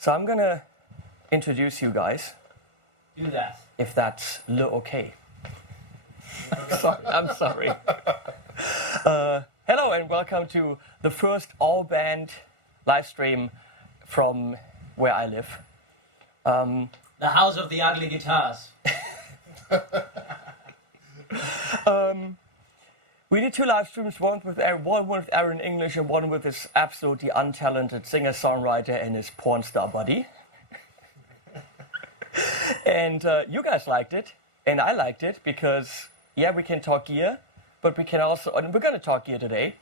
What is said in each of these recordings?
So I'm gonna introduce you guys. Do that. If that's okay. I'm sorry. Hello and welcome to the first all-band live stream from where I live. The house of the ugly guitars. We did two live streams, one with Aaron English and one with his absolutely untalented singer-songwriter and his porn star buddy. And you guys liked it, and I liked it because, yeah, we can talk gear, but we can also, and we're going to talk gear today,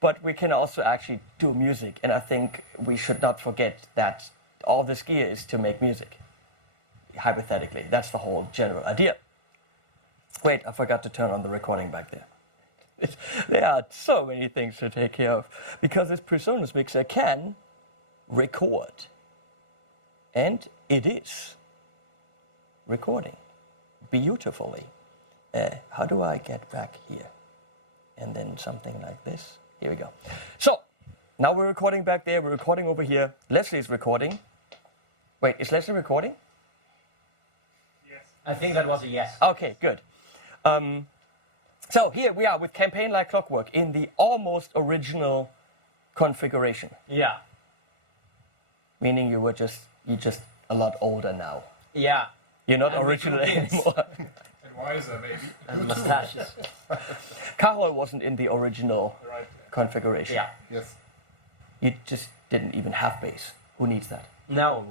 but we can also actually do music. And I think we should not forget that all this gear is to make music, hypothetically. That's the whole general idea. Wait, I forgot to turn on the recording back there. There are so many things to take care of, because this PreSonus mixer can record. And it is recording beautifully. How do I get back here? And then something like this. Here we go. So, now we're recording back there, we're recording over here. Leslie's recording. Wait, is Leslie recording? Yes. I think that was a yes. Okay, good. So here we are with Campaign Like Clockwork in the almost original configuration. Yeah. Meaning you're just a lot older now. Yeah. You're not original anymore. And wiser, maybe. And mustaches. Carol wasn't in the original configuration. Yeah. Yes. You just didn't even have bass. Who needs that? No,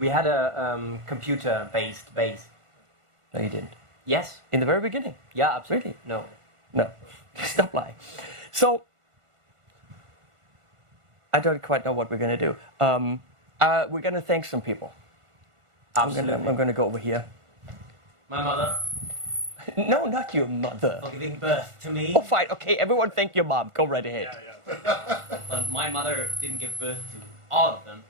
we had a computer-based bass. No, you didn't. Yes. In the very beginning? Yeah, absolutely. Really? No. Stop lying. So, I don't quite know what we're going to do. We're going to thank some people. Absolutely. I'm going to go over here. My mother. No, not your mother. For giving birth to me. Oh, fine. Okay, everyone thank your mom. Go right ahead. Yeah. But my mother didn't give birth to all of them.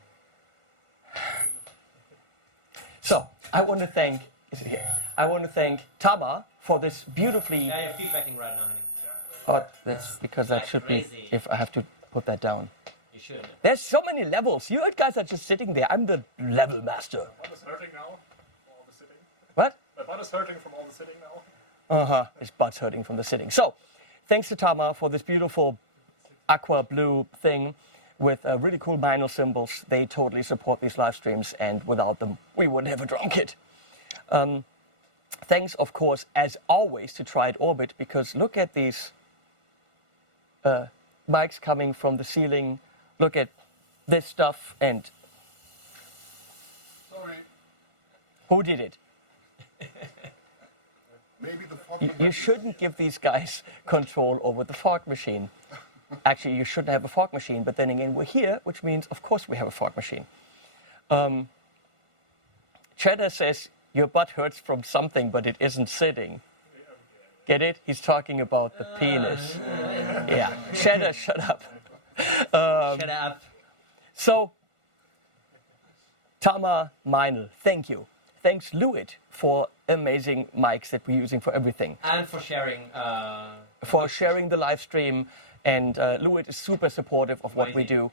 So, I want to thank... Is it here? I want to thank Tama for this beautifully... Yeah, you're feedbacking right now, honey. Oh, that's because that should be... Crazy. If I have to put that down. You should. There's so many levels. You guys are just sitting there. I'm the level master. My butt is hurting now from all the sitting. What? My butt is hurting from all the sitting now. His butt's hurting from the sitting. So, thanks to Tama for this beautiful aqua blue thing with really cool Meinl symbols. They totally support these live streams, and without them, we wouldn't have a drum kit. Thanks, of course, as always, to Tried Orbit, because look at these mics coming from the ceiling. Look at this stuff, and... Sorry. Who did it? Maybe the fog. You shouldn't give these guys control over the fog machine. Actually, you shouldn't have a fog machine, but then again, we're here, which means, of course, we have a fog machine. Cheddar says, your butt hurts from something, but it isn't sitting. Get it? He's talking about the penis. Yeah. Cheddar, shut up. Shut up. So, Tama Meinl, thank you. Thanks, Lewitt, for amazing mics that we're using for everything. And for sharing... For sharing the live stream, and Lewitt is super supportive of what we do.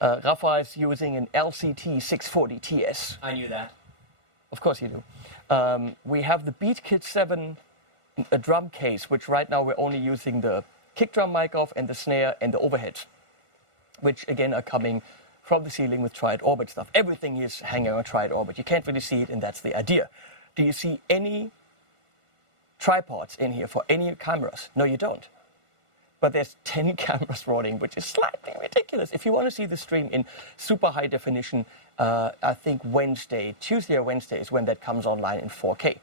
Rafa is using an LCT 640 TS. I knew that. Of course you do. We have the Beat Kit 7 a drum case, which right now we're only using the kick drum mic off and the snare and the overheads, which again are coming from the ceiling with Tried Orbit stuff. Everything is hanging on Tried Orbit. You can't really see it, and that's the idea. Do you see any tripods in here for any cameras? No, you don't. But there's 10 cameras rolling, which is slightly ridiculous. If you want to see the stream in super high definition, I think Tuesday or Wednesday is when that comes online in 4K.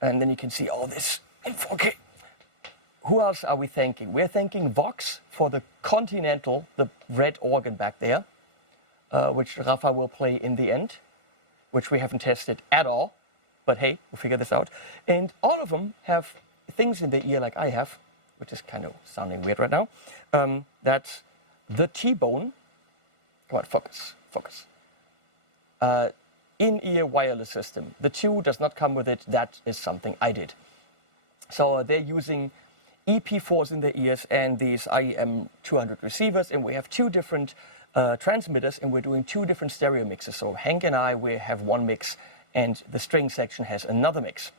And then you can see all this in 4K. Who else are we thanking? We're thanking Vox for the Continental, the red organ back there, which Rafa will play in the end, which we haven't tested at all. But hey, we'll figure this out. And all of them have things in their ear like I have, which is kind of sounding weird right now. That's the tBone. Come on, focus. In-ear wireless system. The 2 does not come with it. That is something I did. So they're using EP4s in their ears and these IEM 200 receivers, and we have 2 different transmitters, and we're doing 2 different stereo mixes. So Hank and I, we have one mix, and the string section has another mix.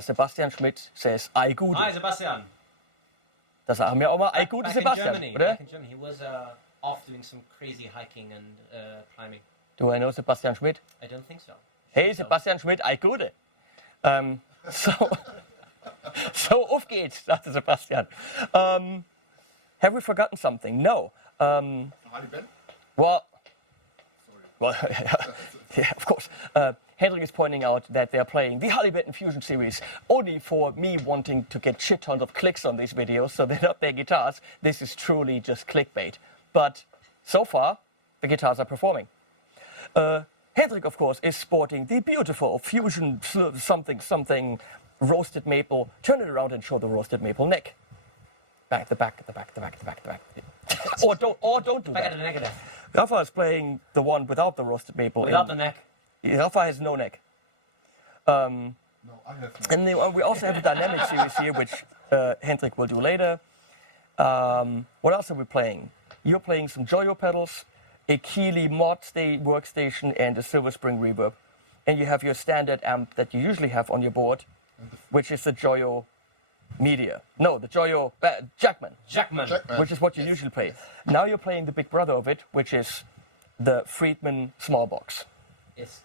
Sebastian Schmidt says, Ei Gute. Hi, Sebastian. Da sagen wir auch mal, Ei Gute, Back Sebastian, in Germany. oder? Back in Germany. He was off doing some crazy hiking and climbing. Do I know Sebastian Schmidt? I don't think so. Hey, Sebastian Schmidt, Ei Gute. So auf geht's, sagte Sebastian. Have we forgotten something? No. Harley Benton? Well, yeah, of course. Hendrik is pointing out that they're playing the Harley Benton Fusion series only for me wanting to get shit tons of clicks on these videos, so they're not their guitars. This is truly just clickbait. But so far, the guitars are performing. Hendrik, of course, is sporting the beautiful Fusion something roasted maple. Turn it around and show the roasted maple neck. Back, the back. or don't do Back at that. the negative. Rafa is playing the one without the roasted maple. Without the neck. Rafa has no neck. No, I have no. And then we also have a dynamic series here, which Hendrik will do later. What else are we playing? You're playing some Joyo pedals, a Keeley mod workstation, and a Silver Spring reverb. And you have your standard amp that you usually have on your board, which is the Joyo Media. No, the Joyo Jackman, Jackman. which is what you usually play. Now you're playing the big brother of it, which is the Friedman small box. Yes.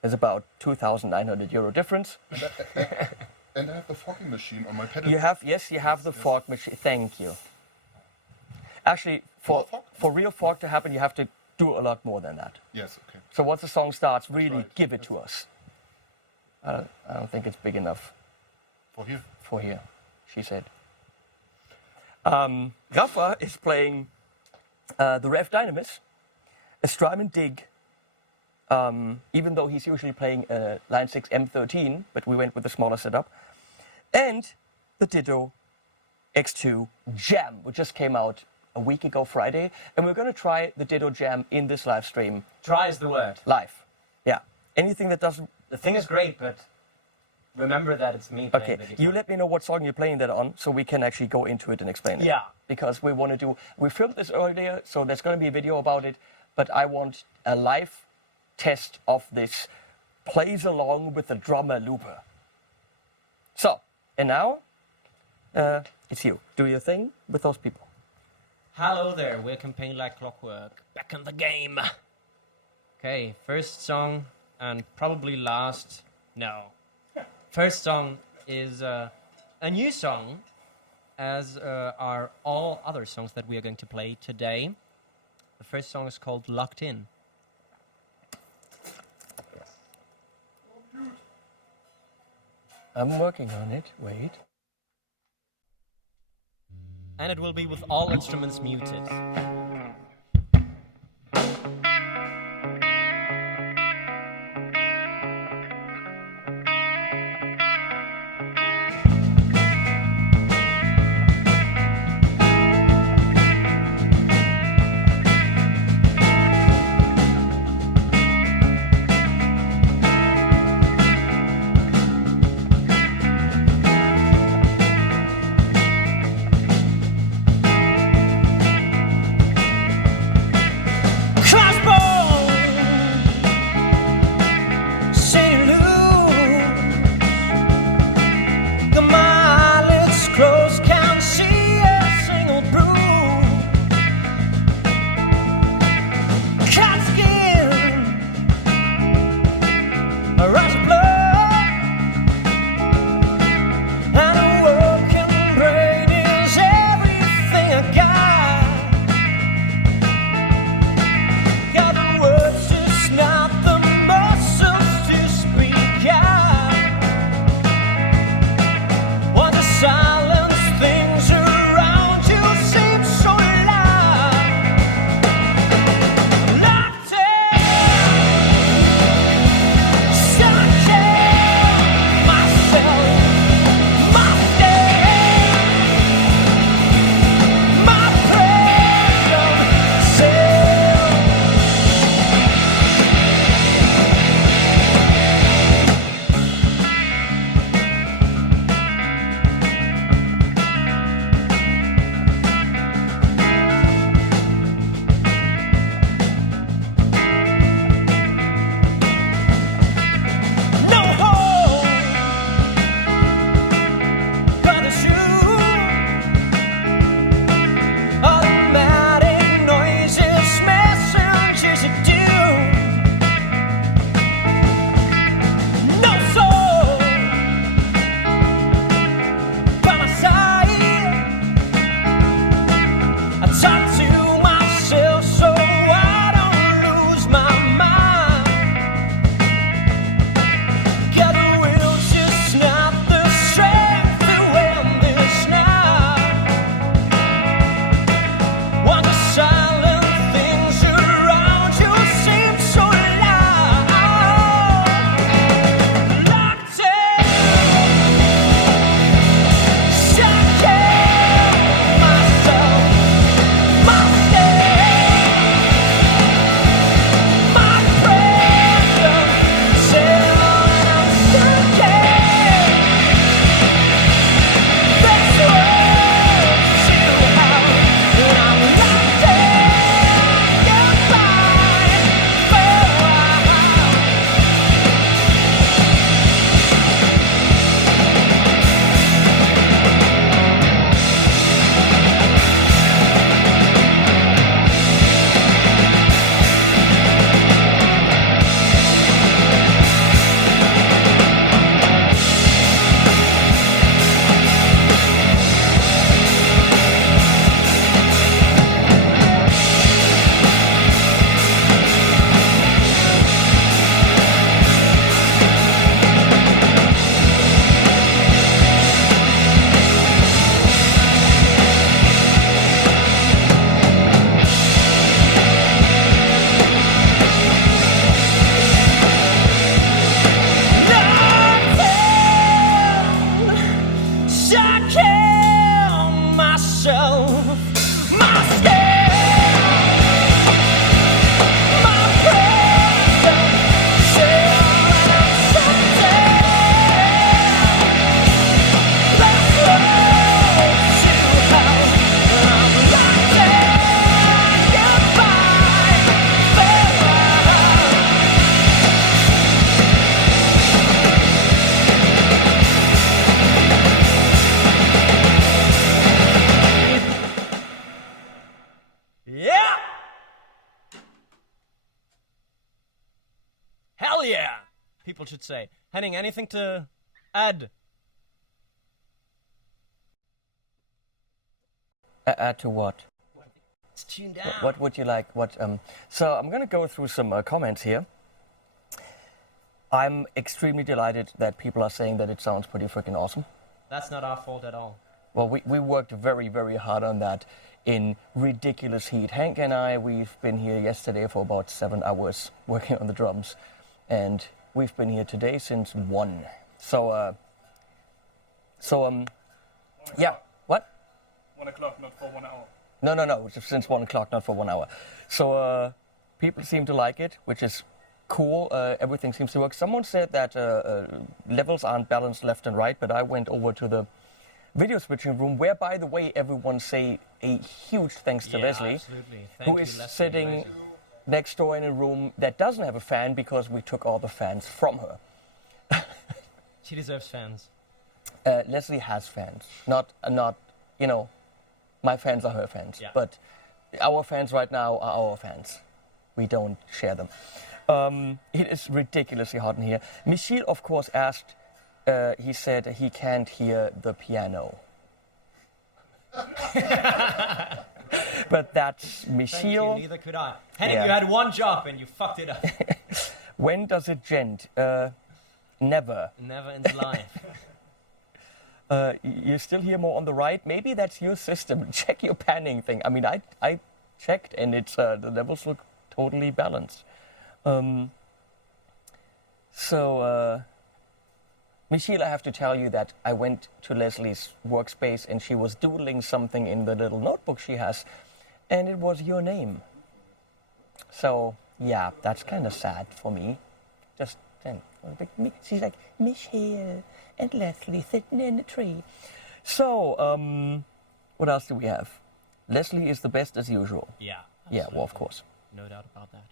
There's about €2,900 difference. And I have the fogging machine on my pedal. You have the fog machine. Thank you. Actually, for real fog to happen, you have to do a lot more than that. Yes, okay. So once the song starts, really right. give it to us. I don't think it's big enough For here. for here, she said. Rafa is playing the Rev Dynamis, a Strymon Dig, even though he's usually playing a Line 6 M13, but we went with a smaller setup, and the Ditto X2 Jam, which just came out a week ago Friday, and we're going to try the Ditto Jam in this live stream Try is the word. live. Yeah. Anything that doesn't... The thing is great, but remember that it's me playing Okay, the guitar. you let me know what song you're playing that on, so we can actually go into it and explain it. Yeah. Because we want to do... We filmed this earlier, so there's going to be a video about it, but I want a live test of this plays along with the drummer looper. So, and now, it's you. Do your thing with those people. Hello there, we're Campaign Like Clockwork. Back in the game. Okay, first song and probably last. No. First song is a new song, as are all other songs that we are going to play today. The first song is called Locked In. I'm working on it. Wait. And it will be with all instruments muted. people should say. Henning, anything to add? Add to what? It's tuned down. What would you like? So I'm going to go through some comments here. I'm extremely delighted that people are saying that it sounds pretty freaking awesome. That's not our fault at all. Well, we worked very, very hard on that in ridiculous heat. Hank and I, we've been here yesterday for about 7 hours working on the drums. And we've been here today since 1. Yeah, what? 1 o'clock, not for 1 hour. No, since 1 o'clock, not for 1 hour. So people seem to like it, which is cool. Everything seems to work. Someone said that levels aren't balanced left and right, but I went over to the video switching room, where, by the way, everyone say a huge thanks to Leslie, absolutely. who is sitting next door in a room that doesn't have a fan because we took all the fans from her. She deserves fans. Leslie has fans, not my fans are her fans, but our fans right now are our fans. We don't share them. It is ridiculously hot in here. Michiel, of course, asked. He said he can't hear the piano. But that's Michiel. Thank you, neither could I. Henning, you had one job and you fucked it up. When does it gent? Never. Never in life. You're still here more on the right. Maybe that's your system. Check your panning thing. I mean, I checked and it's the levels look totally balanced. Michiel, I have to tell you that I went to Leslie's workspace and she was doodling something in the little notebook she has, and it was your name. So, yeah, that's kind of sad for me. Just then, she's like, Michiel and Leslie sitting in a tree. So, what else do we have? Leslie is the best as usual. Yeah. Yeah, well, of course. No doubt about that.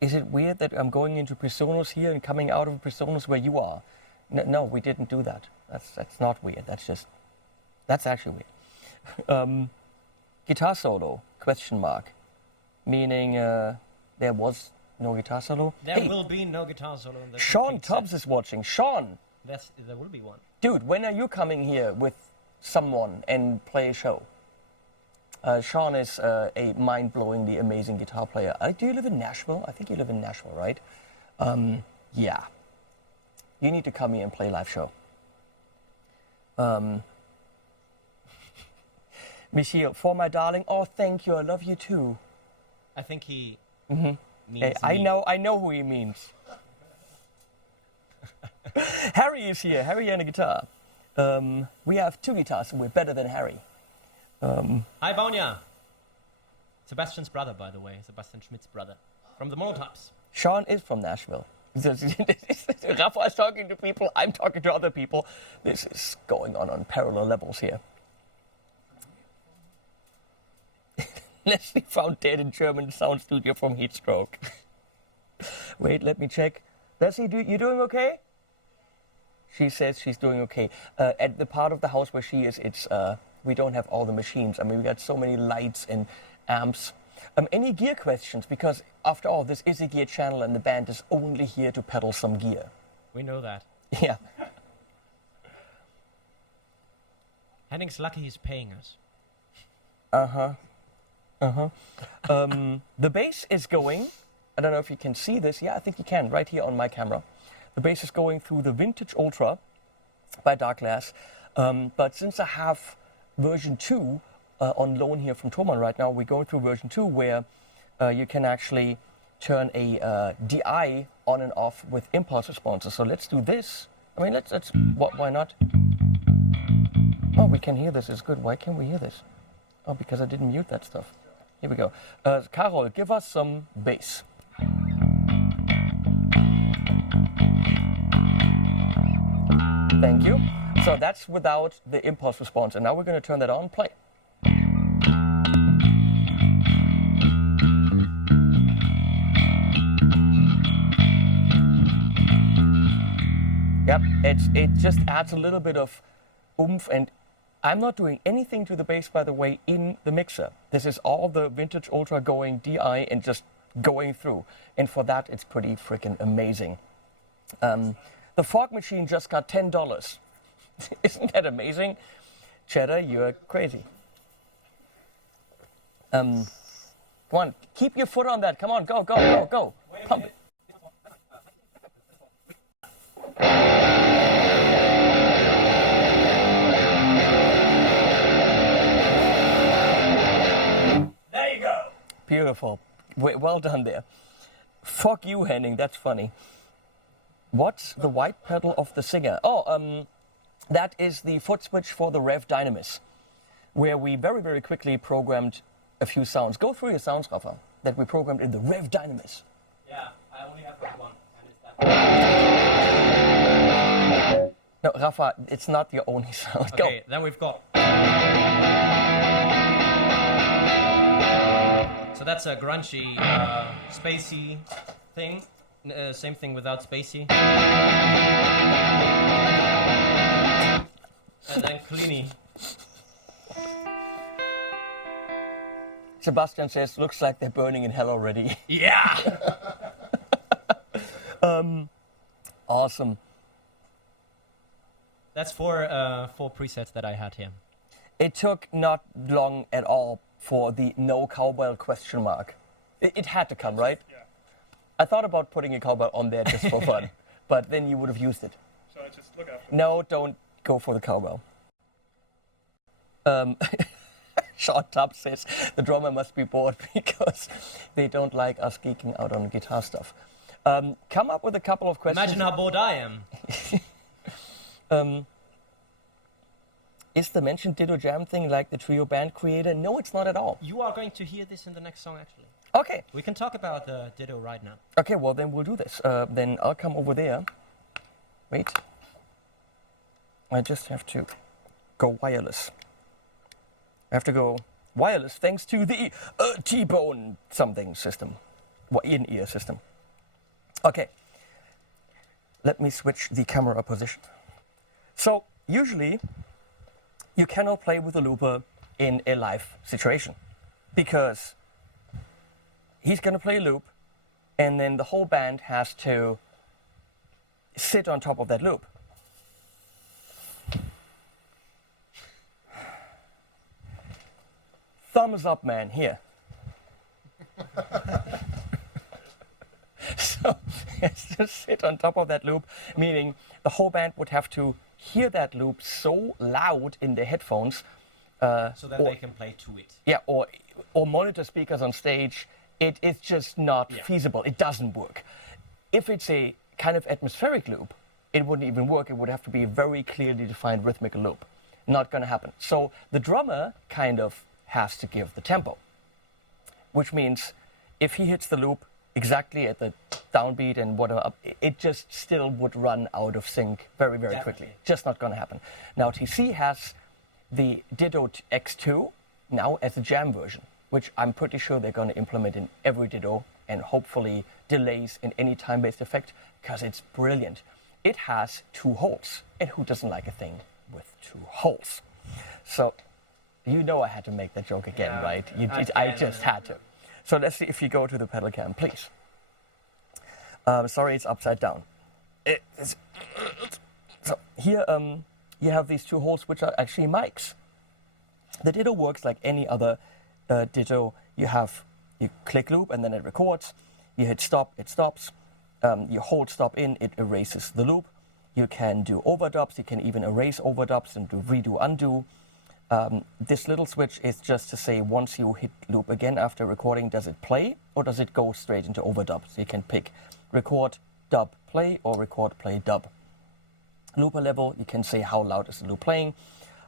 Is it weird that I'm going into Presonus here and coming out of Presonus where you are? No, we didn't do that. That's not weird. That's actually weird. Guitar solo, question mark. Meaning there was no guitar solo? There will be no guitar solo in the Sean complete Tubbs set. is watching. Sean! There will be one. Dude, when are you coming here with someone and play a show? Sean is a mind-blowingly amazing guitar player. Do you live in Nashville? I think you live in Nashville, right? Yeah. You need to come here and play a live show. Michiel, for my darling, oh, thank you, I love you too. I think he means I me. know who he means. Harry is here, Harry and a guitar. We have 2 guitars and we're better than Harry. Hi, Vanya. Sebastian's brother, by the way. Sebastian Schmidt's brother. From the Monotypes. Sean is from Nashville. Rafa is talking to people, I'm talking to other people. This is going on parallel levels here. Leslie found dead in German sound studio from heat stroke. Wait, let me check. Leslie, you doing okay? She says she's doing okay. At the part of the house where she is, it's we don't have all the machines. I mean, we got so many lights and amps. Any gear questions? Because after all, this is a gear channel and the band is only here to pedal some gear. We know that. Yeah. Henning's lucky he's paying us. The bass is going. I don't know if you can see this. Yeah, I think you can, right here on my camera. The bass is going through the Vintage Ultra by Dark Glass. But since I have version 2 on loan here from Thomann right now, we're going through version 2 where you can actually turn a DI on and off with impulse responses. So let's do this. I mean, why not? Oh, we can hear this. It's good. Why can't we hear this? Oh, because I didn't mute that stuff. Here we go. Carol, give us some bass. Thank you. So that's without the impulse response. And now we're going to turn that on. Play. Yep, it just adds a little bit of oomph, and I'm not doing anything to the bass, by the way, in the mixer. This is all the Vintage Ultra going DI and just going through. And for that, it's pretty freaking amazing. The fog machine just got $10. Isn't that amazing? Cheddar, you're crazy. Come on, keep your foot on that. Come on, go, go, go, go. Pump it. There you go. Beautiful. Well done there. Fuck you, Henning. That's funny. What's the white pedal of the Singer? Oh, that is the foot switch for the Rev Dynamis, where we very, very quickly programmed a few sounds. Go through your sounds, Rafa, that we programmed in the Rev Dynamis. Yeah, I only have one, and it's that. No, Rafa, it's not your only sound. Go. Okay, then we've got. So that's a grungy, spacey thing. Same thing without spacey. And then cleany. Sebastian says, looks like they're burning in hell already. Yeah! Awesome. That's four presets that I had here. It took not long at all for the no cowbell question mark. It had to come, right? Yeah. I thought about putting a cowbell on there just for fun, but then you would have used it. So I just look after. No, don't go for the cowbell. Sean Tubb says the drummer must be bored because they don't like us geeking out on guitar stuff. Come up with a couple of questions. Imagine how bored I am. Is the mentioned Ditto Jam thing like the trio band creator? No, it's not at all. You are going to hear this in the next song, actually. Okay. We can talk about Ditto right now. Okay, well, then we'll do this. Then I'll come over there. Wait. I just have to go wireless. I have to go wireless thanks to the tBone something system. Well, inEar system. Okay. Let me switch the camera position. So, usually, you cannot play with a looper in a live situation because he's going to play a loop and then the whole band has to sit on top of that loop. Thumbs up, man, here. So, he has to sit on top of that loop, meaning the whole band would have to hear that loop so loud in their headphones. So that they can play to it. Yeah, or monitor speakers on stage. It is just not feasible. It doesn't work. If it's a kind of atmospheric loop, it wouldn't even work. It would have to be a very clearly defined rhythmical loop. Not going to happen. So the drummer kind of has to give the tempo, which means if he hits the loop exactly at the downbeat and whatever, it just still would run out of sync very, very quickly. Just not going to happen. Now, TC has the Ditto X2 now as a jam version, which I'm pretty sure they're going to implement in every Ditto and hopefully delays in any time-based effect because it's brilliant. It has 2 holes, and who doesn't like a thing with 2 holes? So, you know I had to make that joke again, right? I just had to. So let's see if you go to the pedal cam, please. Sorry, it's upside down. So here you have these 2 holes, which are actually mics. The Ditto works like any other Ditto. You click loop and then it records. You hit stop, it stops. You hold stop in, it erases the loop. You can do overdubs. You can even erase overdubs and do redo, undo. This little switch is just to say once you hit loop again after recording, does it play or does it go straight into overdub? So you can pick record, dub, play or record, play, dub. Looper level, you can say how loud is the loop playing.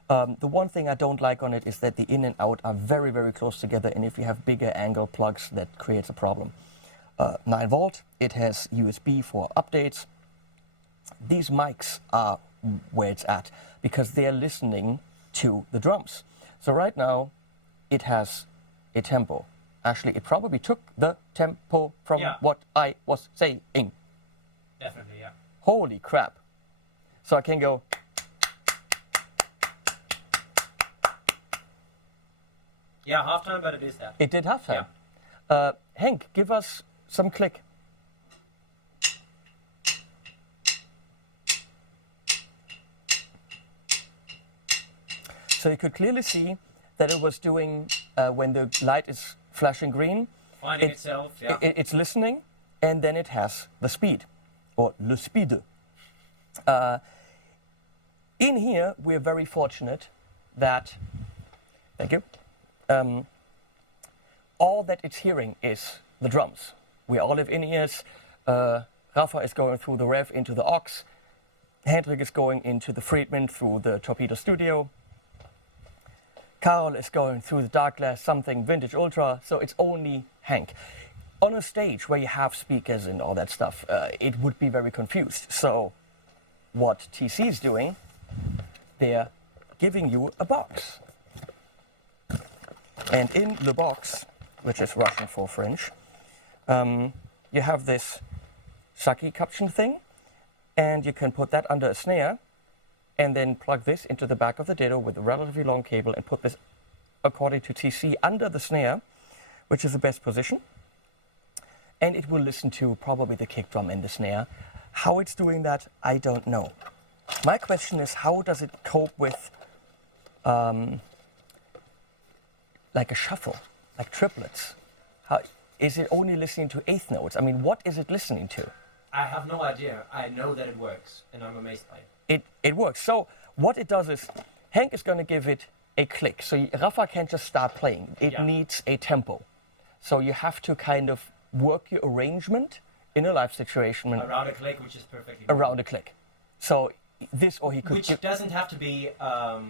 The one thing I don't like on it is that the in and out are very, very close together, and if you have bigger angle plugs, that creates a problem. 9 volt, it has USB for updates. These mics are where it's at because they're listening to the drums. So right now, it has a tempo. Actually, it probably took the tempo from what I was saying. Definitely, yeah. Holy crap. So I can go. Yeah, halftime, but it is that. It did halftime. Henk, give us some click. So you could clearly see that it was doing, when the light is flashing green, Finding itself, yeah. it's listening, and then it has the speed, or le speed. In here, we're very fortunate that, thank you, all that it's hearing is the drums. We all have in-ears. Rafa is going through the rev into the aux. Hendrik is going into the Friedman through the Torpedo Studio. Karl is going through the dark glass, something vintage ultra, so it's only Henk. On a stage where you have speakers and all that stuff, it would be very confused. So what TC is doing, they're giving you a box. And in the box, which is Russian for French, you have this Saki caption thing, and you can put that under a snare, and then plug this into the back of the Ditto with a relatively long cable and put this, according to TC, under the snare, which is the best position. And it will listen to probably the kick drum and the snare. How it's doing that, I don't know. My question is, how does it cope with like a shuffle, like triplets? How, is it only listening to eighth notes? I mean, what is it listening to? I have no idea. I know that it works, and I'm amazed by it. It works. So what it does is, Henk is going to give it a click. So Rafa can't just start playing. It needs a tempo. So you have to kind of work your arrangement in a live situation. Around a click, which is perfectly around a click. So this, or he could... Which doesn't have to be a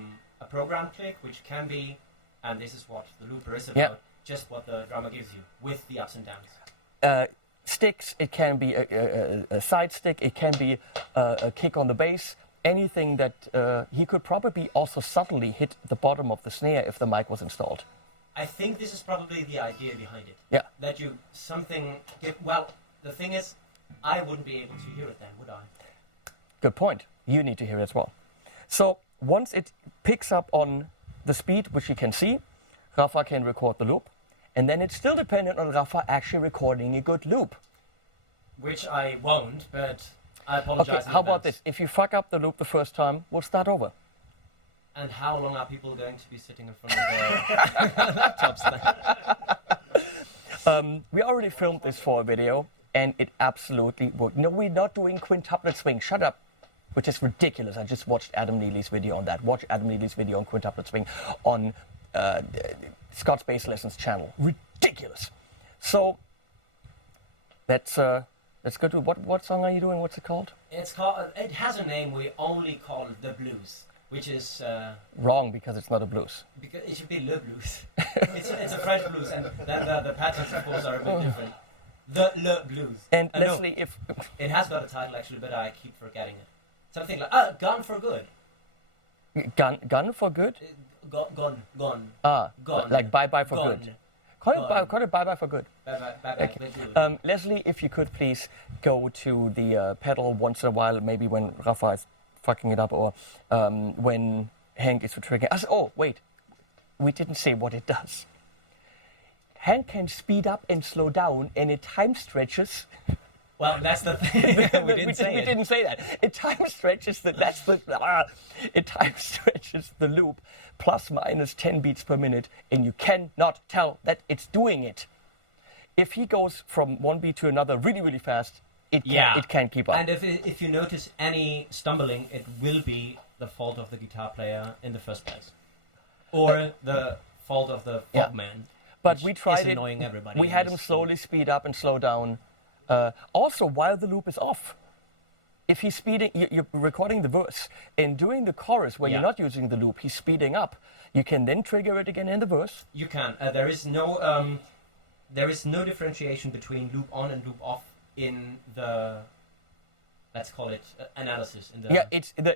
program click, which can be, and this is what the looper is about, just what the drummer gives you, with the ups and downs. Sticks, it can be a side stick, it can be a kick on the bass, anything that he could probably also subtly hit the bottom of the snare if the mic was installed. I think this is probably the idea behind it. Yeah. That you well, the thing is, I wouldn't be able to hear it then, would I? Good point. You need to hear it as well. So once it picks up on the speed, which you can see, Rafa can record the loop. And then it's still dependent on Rafa actually recording a good loop. Which I won't, but I apologize. Okay, how about this? If you fuck up the loop the first time, we'll start over. And how long are people going to be sitting in front of their laptops then? We already filmed this for a video, and it absolutely worked. No, we're not doing quintuplet swing. Shut up. Which is ridiculous. I just watched Adam Neely's video on that. Watch Adam Neely's video on quintuplet swing on Scott's Bass Lessons channel. Ridiculous. So let's go to what song are you doing? What's it called? It's called. It has a name. We only call it the blues, which is wrong because it's not a blues. Because it should be le blues. it's a French blues, and then the patterns of course are a bit different. The le blues. And Leslie, if it has got a title actually, but I keep forgetting it. Something like Gone for Good. Gun for good? Gone. Gone. Like bye for gone. good. Call it bye for good. Bye. Okay. Leslie, if you could please go to the pedal once in a while, maybe when Rafa is fucking it up or when Henk is triggering. Oh, wait. We didn't say what it does. Henk can speed up and slow down, and it time stretches. Well, that's the thing. we didn't say that. It time stretches it time stretches the loop plus minus 10 beats per minute, and you cannot tell that it's doing it. If he goes from one beat to another really, really fast, it can't keep up. And if you notice any stumbling, it will be the fault of the guitar player in the first place, or the fault of the frogman. But we tried it. Annoying everybody. We had him slowly speed up and slow down. Also, while the loop is off, if he's speeding, you're recording the verse, and during the chorus where you're not using the loop, he's speeding up. You can then trigger it again in the verse. You can. There is no differentiation between loop on and loop off in the, let's call it analysis. In the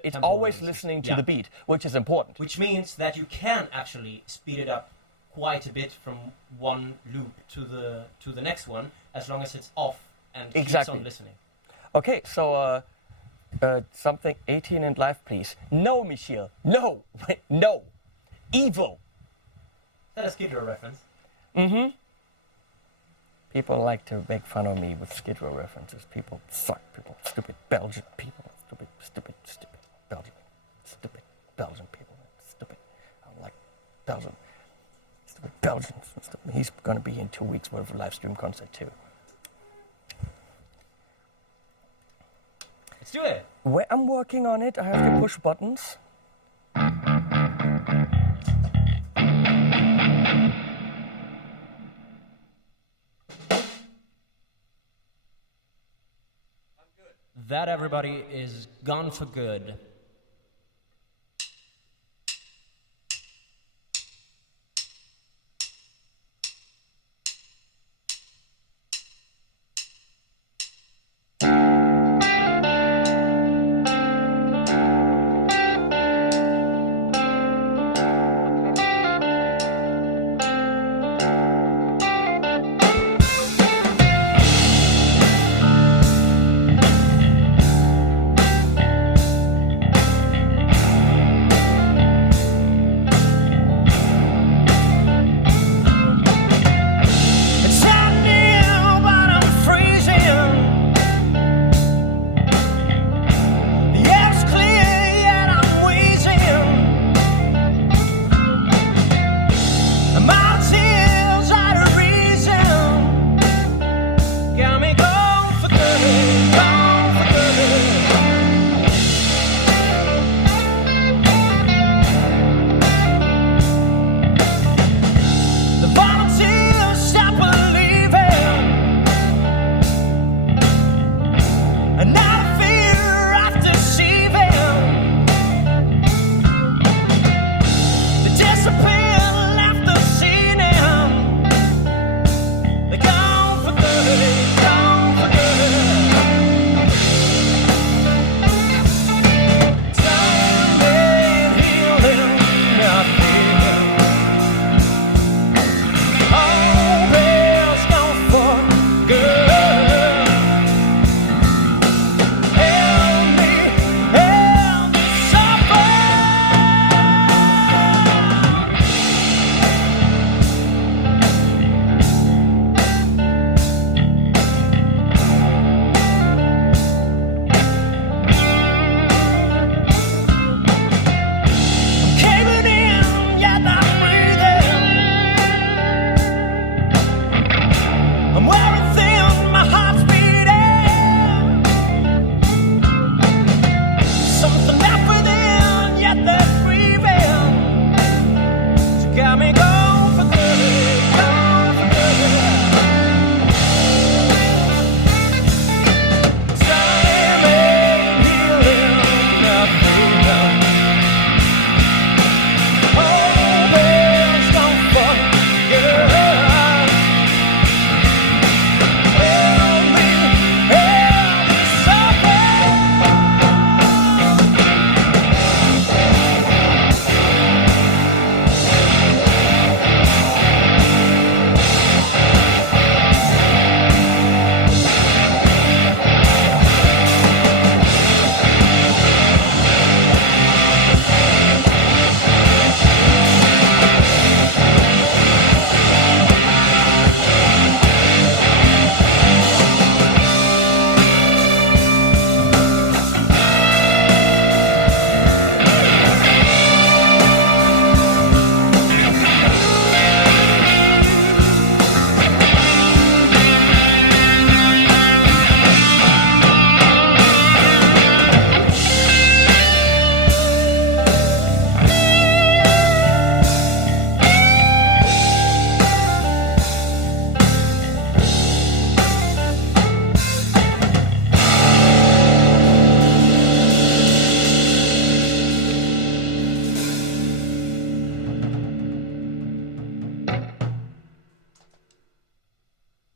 it's always listening to the beat, which is important. Which means that you can actually speed it up quite a bit from one loop to the next one, as long as it's off and keeps on listening. Okay, so something 18 and live, please. No, Michiel. No. No. Evil. Is that a Skid Row reference? Mm-hmm. People like to make fun of me with Skid Row references. People suck. People, stupid Belgian people. Stupid Belgian. Stupid Belgian people. Stupid. I don't like Belgium. Stupid Belgians. He's going to be in 2 weeks with a live stream concert too. Let's do it. I'm working on it. I have to push buttons. That, everybody, is Gone for Good.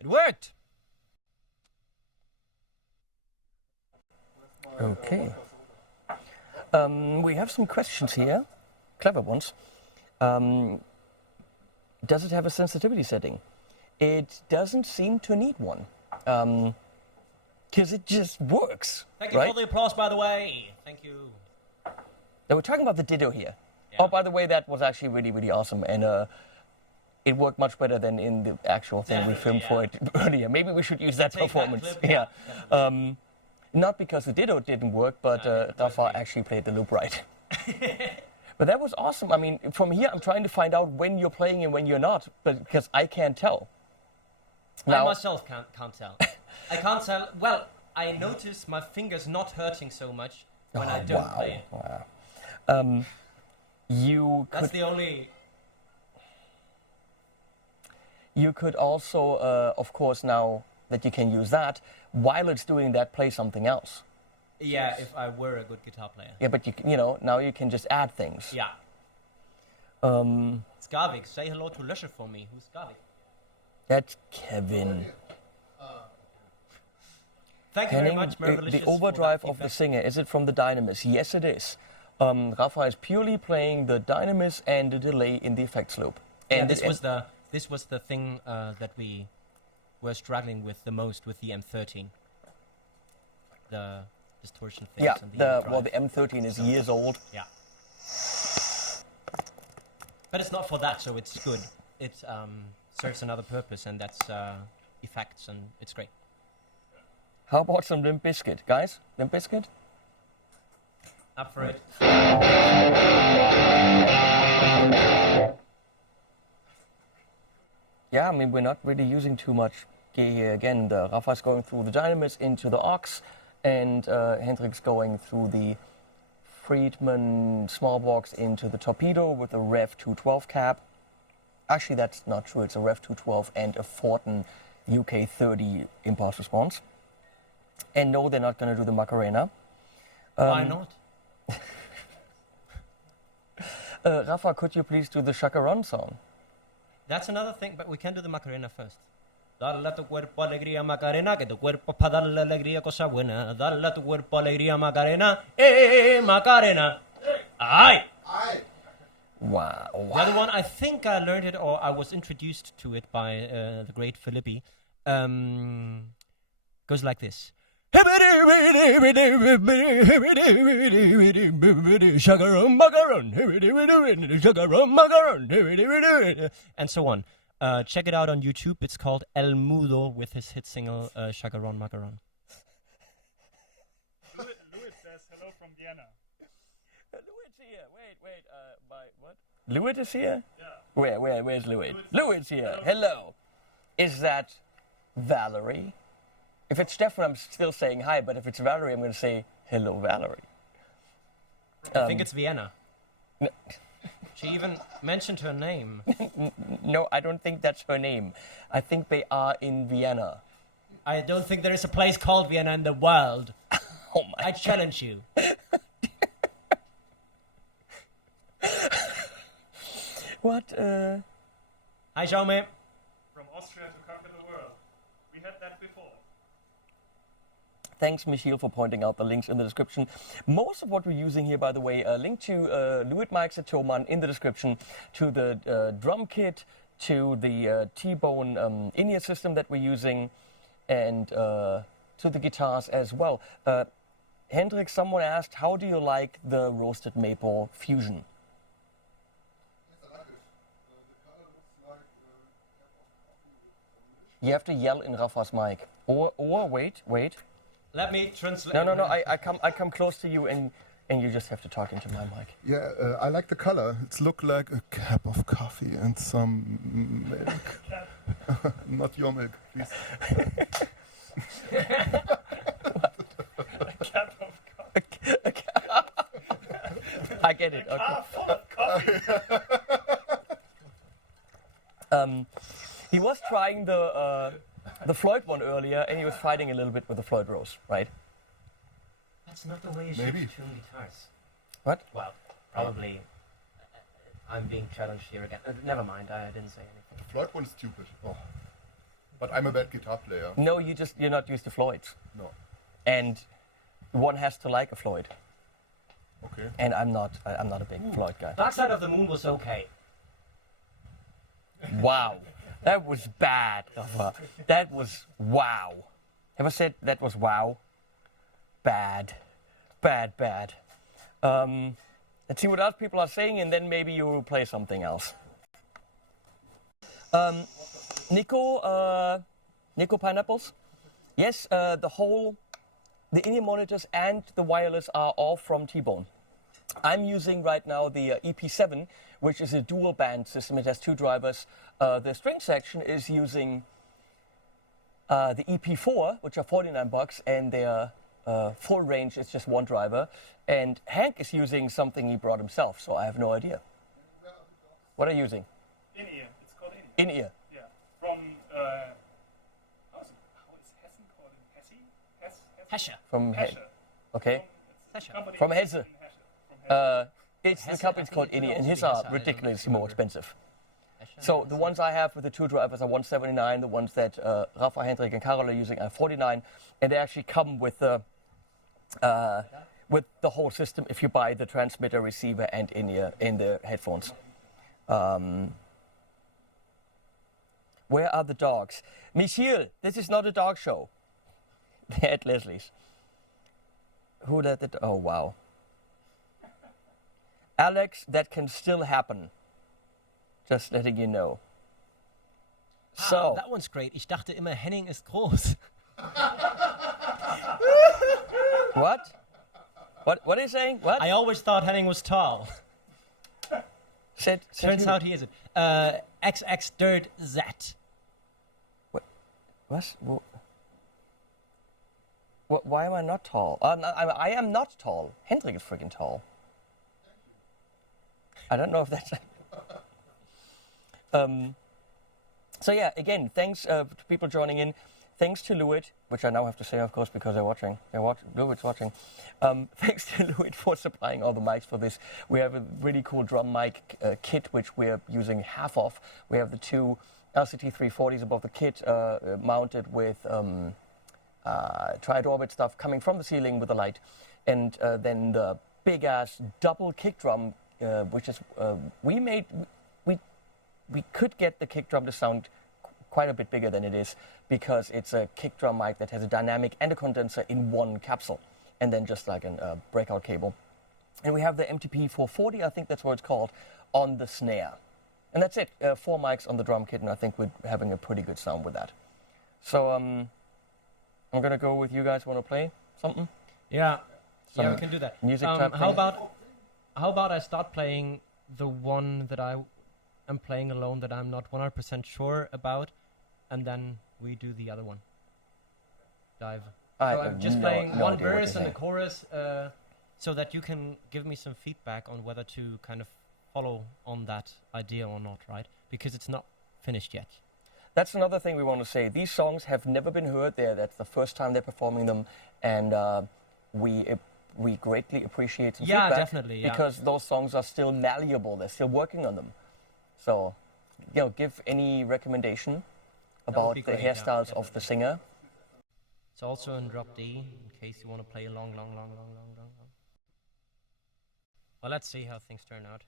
It worked! Okay. We have some questions here, clever ones. Does it have a sensitivity setting? It doesn't seem to need one, because it just works. Thank you right? for the applause, by the way. Thank you. Now we're talking about the Ditto here. Yeah. Oh, by the way, that was actually really, really awesome. And it worked much better than in the actual thing we filmed for it earlier. Maybe we should use that performance. That clip, not because the Ditto didn't work, but Rafa actually played the loop right. But that was awesome. I mean, from here, I'm trying to find out when you're playing and when you're not, but because I can't tell. I myself can't tell. I can't tell. Well, I notice my fingers not hurting so much when I don't play. Wow. That's the only... You could also, of course, now that you can use that, while it's doing that, play something else. Yeah, if I were a good guitar player. Yeah, but now you can just add things. Yeah. Skarvik, say hello to Löscher for me. Who's Skarvik? That's Kevin. Thank you very much, the overdrive of the singer, is it from the Dynamis? Yes, it is. Rafa is purely playing the Dynamis and the delay in the effects loop. And yeah, this was the thing that we were struggling with the most with the M13. The distortion phase. Yeah, and the M13 is years old. Yeah. But it's not for that, so it's good. It serves another purpose, and that's effects, and it's great. How about some Limp Bizkit, guys? Limp Bizkit? Up for it. Yeah, I mean, we're not really using too much gear here. Again, the Rafa's going through the Dynamis into the aux, and Hendrik's going through the Friedman small box into the Torpedo with a Rev 212 cap. Actually, that's not true. It's a Rev 212 and a Fortin UK 30 impulse response. And no, they're not going to do the Macarena. Why not? Rafa, could you please do the Chacaron song? That's another thing, but we can do the Macarena first. Dale a tu cuerpo alegría Macarena, que tu cuerpo es para darle alegría cosa buena. Dale a tu cuerpo alegría Macarena, Macarena. Ay! Wow. The other one, I think I learned it, or I was introduced to it by the great Filippi. Goes like this. And so on. Check it out on YouTube. It's called El Mudo with his hit single Chacaron Macaron. Lewitt says hello from Vienna. Lewitt's here. Wait. By what? Lewitt is here? Yeah. Where's Lewitt? Lewitt's here. Hello. Is that Valerie? If it's Stefan, I'm still saying hi, but if it's Valerie, I'm going to say hello, Valerie. I think it's Vienna. No. She even mentioned her name. No, I don't think that's her name. I think they are in Vienna. I don't think there is a place called Vienna in the world. Oh my! I challenge you. What? Hi, Jaume. From Austria to conquer the world. We had that before. Thanks, Michiel, for pointing out the links in the description. Most of what we're using here, by the way, a link to Lewitt mics at Thomann in the description, to the drum kit, to the tBone inEar system that we're using, and to the guitars as well. Hendrik, someone asked, how do you like the roasted maple fusion? You have to yell in Rafa's mic. Or wait. Let me translate. No. I come close to you, and you just have to talk into my mic. Yeah, I like the color. It's look like a cup of coffee and some milk. Not your milk, please. A cup of coffee. I get it. Okay. Full of coffee. He was trying the Floyd one earlier, and he was fighting a little bit with the Floyd Rose, right? That's not the way you should Maybe. tune guitars. What? Well, probably I'm being challenged here again. Never mind, I didn't say anything. The Floyd one is stupid. Oh. But I'm a bad guitar player. No, you're not used to Floyds, No. and one has to like a Floyd. Okay. And I'm not a big Floyd guy. Dark Side of the Moon was okay. Wow, that was bad. That was wow. Ever said that was wow? Bad. Let's see what else people are saying, and then maybe you will play something else. Nico Pineapples. Yes, the inEar monitors and the wireless are all from tBone. I'm using right now the EP7, which is a dual band system. It has 2 drivers. The string section is using the EP4, which are $49, and their full range is just 1 driver. And Hank is using something he brought himself, so I have no idea. What are you using? inEar. It's called inEar. inEar. Yeah. From how is Hessen called? Hesche. From Hesche. Okay. Hesche. Company From in Hesse. Hesche. From Hesse. It's the Hesse, company's I called think it inEar, could and also his be are Hesse, I don't ridiculously more remember. expensive. So the ones I have with the 2 drivers are 179. The ones that Rafa, Hendrik, and Karol are using are 49, and they actually come with the whole system if you buy the transmitter, receiver, and inEar in the headphones. Where are the dogs? Michiel, this is not a dog show. They're at Leslie's. Who let it? Oh wow. Alex, that can still happen. Just letting you know. So, That one's great. Ich dachte immer, Henning ist groß. what? What are you saying? What? I always thought Henning was tall. Said Turns you- out he isn't. XX Dirt Z. What? Why am I not tall? I am not tall. Hendrik is freaking tall. I don't know if that's... So yeah, again, thanks to people joining in. Thanks to Lewitt, which I now have to say, of course, because they're watching. Lewitt's watching. Thanks to Lewitt for supplying all the mics for this. We have a really cool drum mic kit, which we're using half of. We have the 2 LCT 340s above the kit, mounted with tri-orbit stuff coming from the ceiling with the light, and then the big ass double kick drum, which is we could get the kick drum to sound quite a bit bigger than it is, because it's a kick drum mic that has a dynamic and a condenser in one capsule, and then just like a breakout cable. And we have the MTP 440, I think that's what it's called, on the snare. And that's it, 4 mics on the drum kit, and I think we're having a pretty good sound with that. So I'm gonna go with you guys. Want to play something? Yeah, Some we can do that. music type how thing? about I start playing the one that I am playing alone that I'm not 100% sure about, and then we do the other one. Dive. So I'm just playing one idea what verse you're and the saying. chorus, so that you can give me some feedback on whether to kind of follow on that idea or not, right? Because it's not finished yet. That's another thing we want to say. These songs have never been heard there. That's the first time they're performing them, and we greatly appreciate some Yeah, feedback. definitely, yeah. Because those songs are still malleable. They're still working on them. So, give any recommendation would about be the great, yeah, hairstyles of the singer. It's also in drop D, in case you want to play along. Well, let's see how things turn out.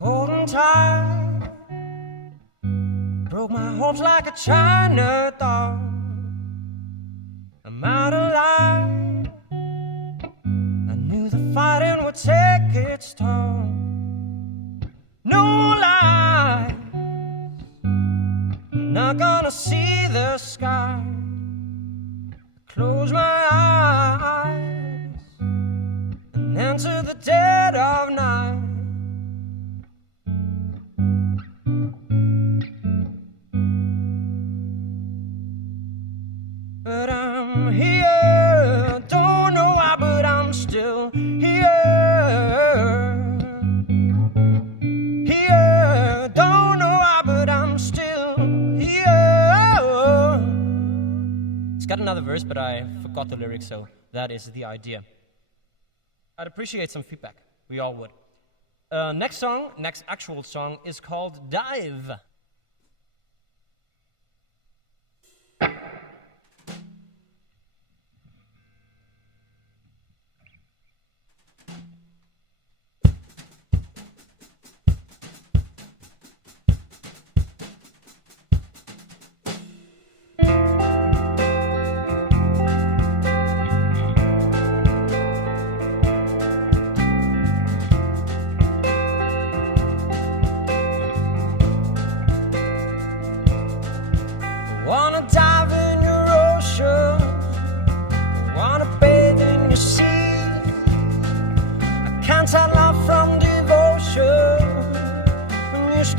Holding tight, broke my hopes like a China doll. I'm out of line. I knew the fighting would take its toll. No lies, I'm not gonna see the sky. Close my eyes and enter the dead of night. But I'm here, don't know why, but I'm still here. Here, don't know why, but I'm still here. It's got another verse, but I forgot the lyrics, so that is the idea. I'd appreciate some feedback. We all would. Next actual song is called Dive.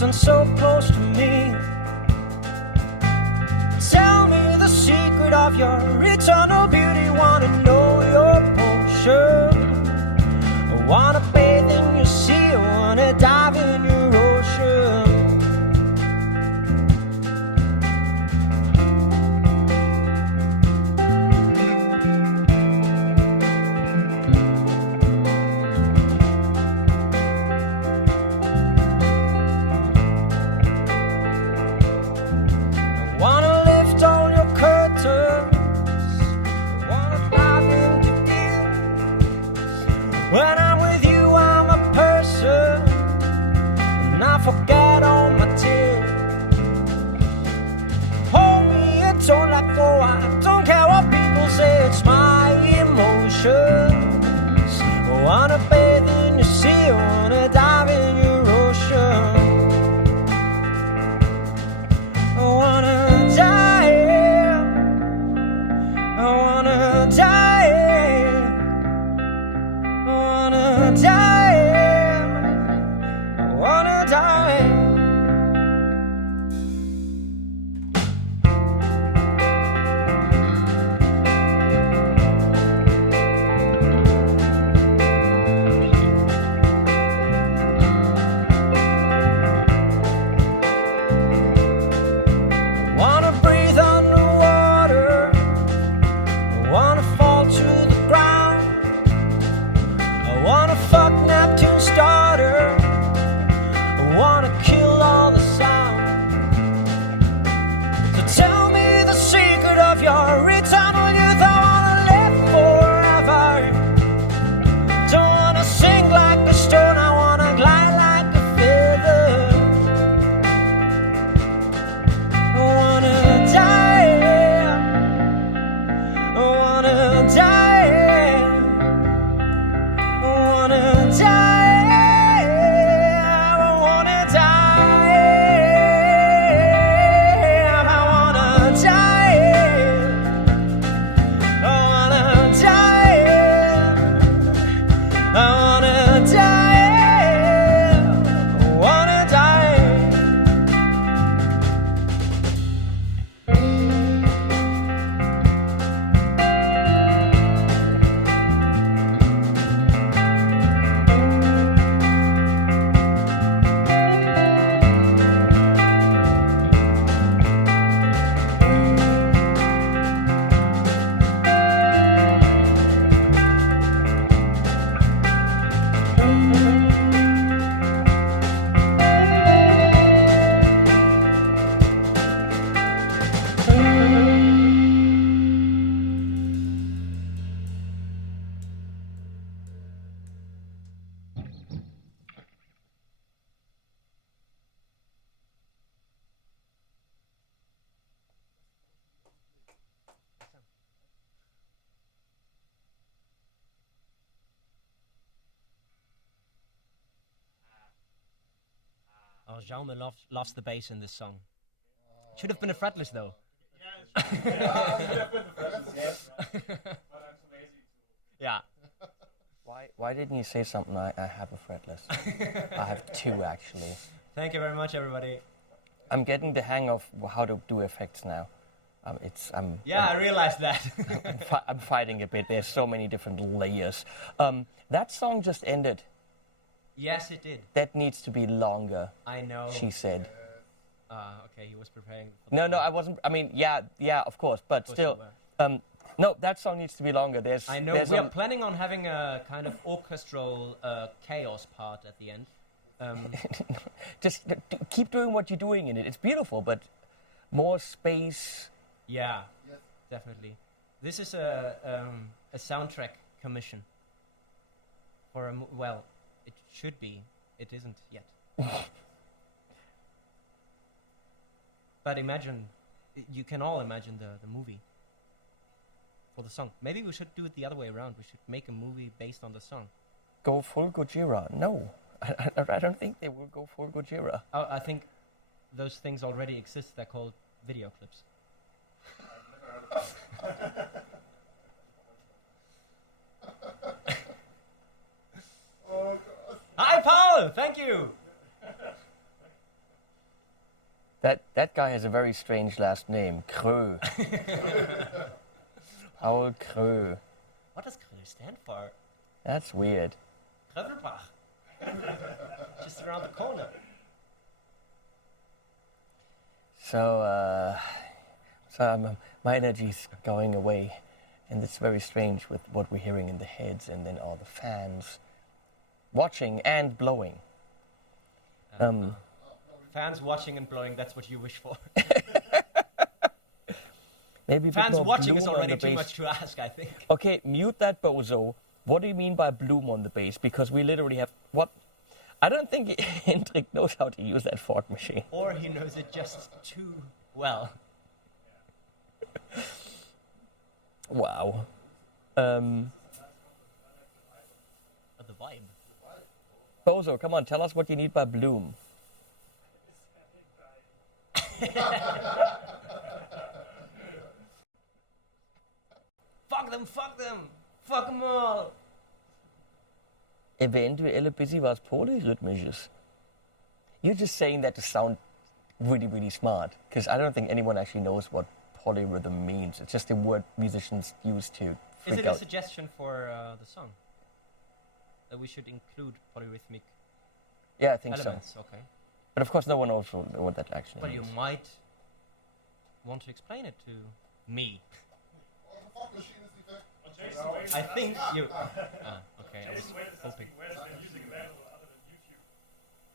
and so close to me. Tell me the secret of your eternal beauty. Wanna know your potion. I wanna bathe in your sea. I wanna dive in your ocean. When I'm with you, I'm a person, and I forget all my tears. Hold me and don't let go. I don't care what people say, it's my emotions. I wanna bathe in your sea, I wanna dive in your ocean. I wanna die, I wanna die. I wanna die. Wanna breathe underwater. I wanna fall to the ground. I wanna fuck Neptune's starter. I wanna kill all the sound. So tell me the secret of your eternal youth. I wanna live forever. Don't wanna sing like a stone. I wanna glide like a feather. I wanna die. I wanna die. I wanna die, I wanna die, I wanna die, I wanna die, I wanna die, I wanna die. Oh, Jaume loves the bass in this song. Should have been a fretless though. Yeah. Why didn't you say something? I have a fretless. I have two actually. Thank you very much, everybody. I'm getting the hang of how to do effects now. I realized that. I'm fighting a bit. There's so many different layers. That song just ended. Yes, it did. That needs to be longer. I know. She said. Okay, he was preparing. No, I wasn't. I mean, yeah, of course, but still. No, that song needs to be longer. I know. We are planning on having a kind of orchestral chaos part at the end. Just keep doing what you're doing in it. It's beautiful, but more space. Yeah, yes. Definitely. This is a soundtrack commission for well, it should be. It isn't yet. But imagine, you can all imagine the movie for the song. Maybe we should do it the other way around. We should make a movie based on the song. Go full Gojira. No, I don't think they will go full Gojira. I think those things already exist. They're called video clips. Oh, God. Hi, Paul! Thank you! That guy has a very strange last name, Krö. Paul Krö. What does Krö stand for? That's weird. Krödelbach. Just around the corner. So, my energy's going away, and it's very strange with what we're hearing in the heads, and then all the fans watching and blowing. Fans watching and blowing, that's what you wish for. Maybe Fans watching is bloom on already the too bass. much to ask, I think. Okay, mute that bozo. What do you mean by bloom on the bass? Because we literally have what? I don't think Hendrik knows how to use that fog machine. Or he knows it just too well. Wow. The vibe. Bozo, come on, tell us what you need by bloom. Fuck them, fuck them! Fuck them all! Eventuelle bisschen was Polyrhythmisches. You're just saying that to sound really, really smart, because I don't think anyone actually knows what polyrhythm means. It's just a word musicians use to Is freak it a out. suggestion for the song? That we should include polyrhythmic Yeah, I think elements? so. Okay. But of course, no one knows what that actually But you means. might want to explain it to me. I think you... okay, I was Jason, wait, hoping. where's the music available other than YouTube?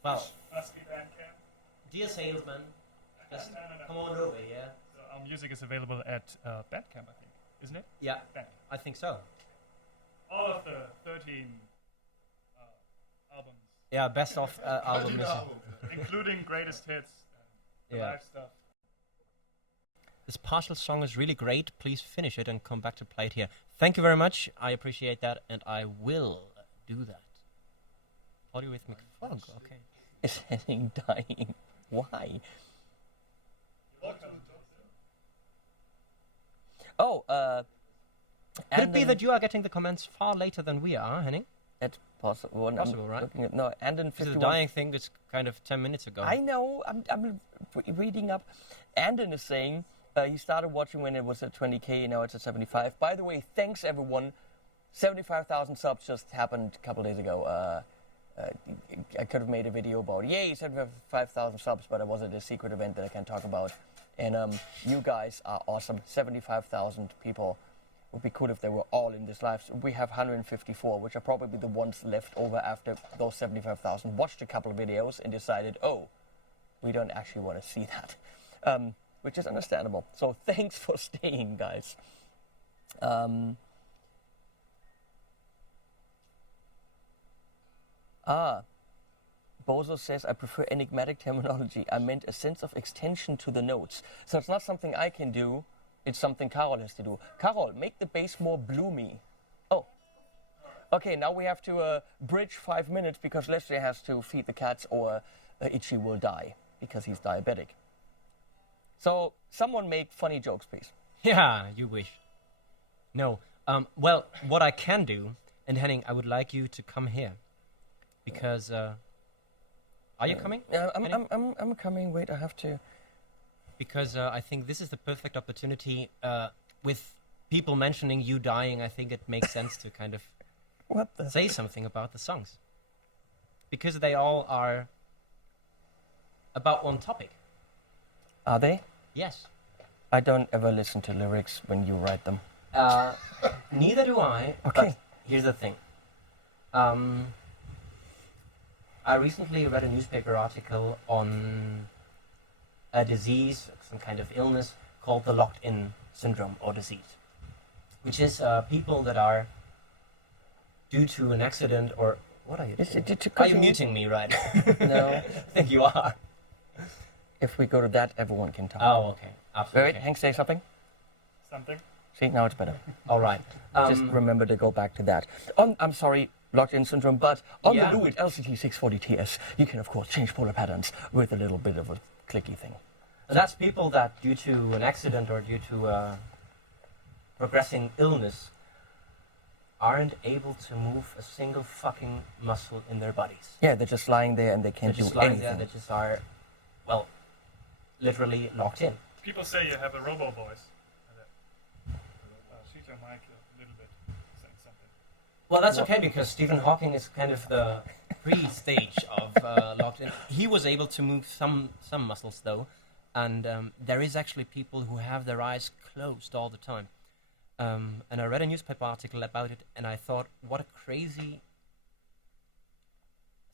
Well, Must be Bandcamp. dear salesman, just No. come on over here. So our music is available at Bandcamp, I think, isn't it? Yeah, Bandcamp. I think so. All of the 13 albums, Yeah, best of album is... including greatest hits and the Yeah. live stuff. This partial song is really great. Please finish it and come back to play it here. Thank you very much. I appreciate that, and I will do that. Polyrhythmic fog, okay. Is Henning dying? Why? Oh, Could it be that you are getting the comments far later than we are, Henning? That's possible. And Possible, I'm right? looking at, no, and in This is a 51. dying thing that's kind of 10 minutes ago. I know. I'm reading up. Andon is saying he started watching when it was at 20K. Now it's at 75. By the way, thanks everyone. 75,000 subs just happened a couple days ago. I could have made a video about yay 75,000 subs, but it was at a secret event that I can't talk about. And you guys are awesome. 75,000 people. Would be cool if they were all in this live. So we have 154, which are probably the ones left over after those 75,000 watched a couple of videos and decided, oh, we don't actually want to see that, which is understandable. So thanks for staying, guys. Bozo says, I prefer enigmatic terminology. I meant a sense of extension to the notes. So it's not something I can do. It's something Carol has to do. Carol, make the bass more bloomy. Oh. Okay, now we have to bridge 5 minutes because Leslie has to feed the cats or Itchy will die because he's diabetic. So, someone make funny jokes, please. Yeah, you wish. No. Well, what I can do, and Henning, I would like you to come here. Because, are you coming? Yeah, Henning? I'm coming. Wait, I have to... Because I think this is the perfect opportunity. With people mentioning you dying, I think it makes sense to kind of What the... say something about the songs. Because they all are about one topic. Are they? Yes. I don't ever listen to lyrics when you write them. Neither do I. Okay. But here's the thing. I recently read a newspaper article on a disease, some kind of illness called the locked-in syndrome or disease, which is people that are due to an accident or what are you Is doing? it to Are you muting me right? No. I think you are. If we go to that, everyone can talk. Oh, okay. Absolutely. Wait, Hank, say something? Something. See, now it's better. All right. Just remember to go back to that. I'm sorry, locked-in syndrome, but on Yeah. the Lewitt LCT640TS, you can, of course, change polar patterns with a little bit of a clicky thing. That's people that, due to an accident or due to progressing illness, aren't able to move a single fucking muscle in their bodies. Yeah, they're just lying there and they They're can't do just lying anything. there. They just are, well, literally locked in. People say you have a robo voice. She's your mic a little bit, saying something. Well, that's okay because Stephen Hawking is kind of the pre-stage of locked in. He was able to move some muscles though, and there is actually people who have their eyes closed all the time. And I read a newspaper article about it, and I thought, what a crazy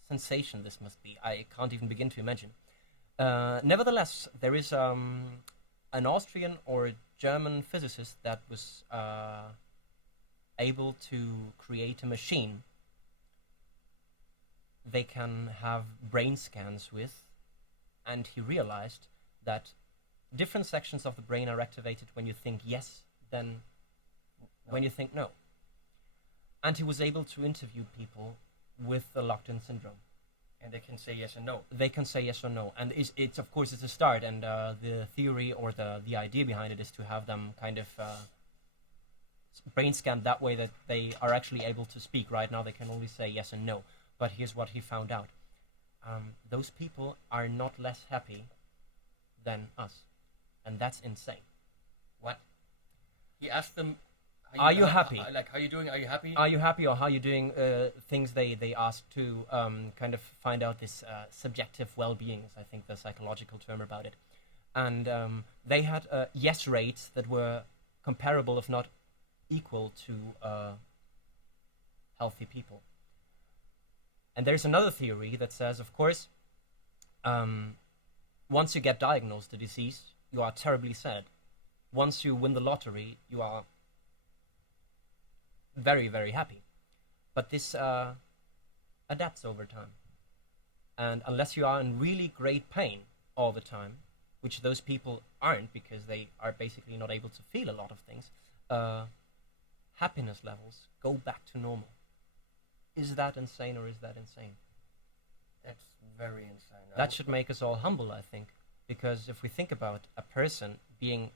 sensation this must be. I can't even begin to imagine. Nevertheless, there is an Austrian or German physicist that was able to create a machine they can have brain scans with, and he realized that different sections of the brain are activated when you think yes, then when you think no. And he was able to interview people with the locked-in syndrome. And they can say yes or no. They can say yes or no, and it's of course it's a start. And the theory or the idea behind it is to have them kind of brain scanned that way that they are actually able to speak. Right now, they can only say yes and no. But here's what he found out: those people are not less happy than us, and that's insane. What? He asked them, Are you happy? Like, how are you doing? Are you happy? Are you happy, or how are you doing? Things they ask to kind of find out this subjective well-being is, I think, the psychological term about it. And they had yes rates that were comparable, if not equal, to healthy people. And there's another theory that says, of course, once you get diagnosed a disease, you are terribly sad. Once you win the lottery, you are very, very happy. But this adapts over time. And unless you are in really great pain all the time, which those people aren't because they are basically not able to feel a lot of things, happiness levels go back to normal. Is that insane, or is that insane? That's very insane. That should make us all humble, I think. Because if we think about a person being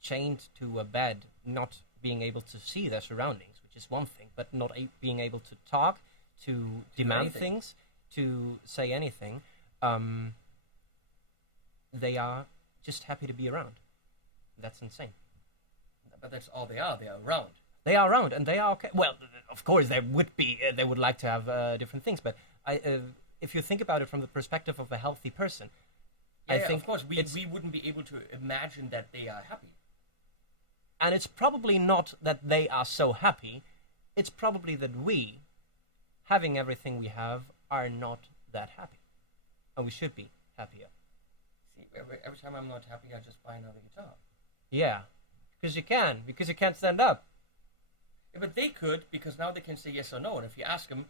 chained to a bed, not being able to see their surroundings, which is one thing, but not being able to talk, to demand things, to say anything, they are just happy to be around. That's insane. But that's all they are. They are around. They are around, and they are okay. Well, of course, they would like to have different things, but if you think about it from the perspective of a healthy person, I think of course, we wouldn't be able to imagine that they are happy. And it's probably not that they are so happy, it's probably that we, having everything we have, are not that happy. And we should be happier. See, every time I'm not happy, I just buy another guitar. Yeah, because you can't stand up. Yeah, but they could, because now they can say yes or no. And if you ask them,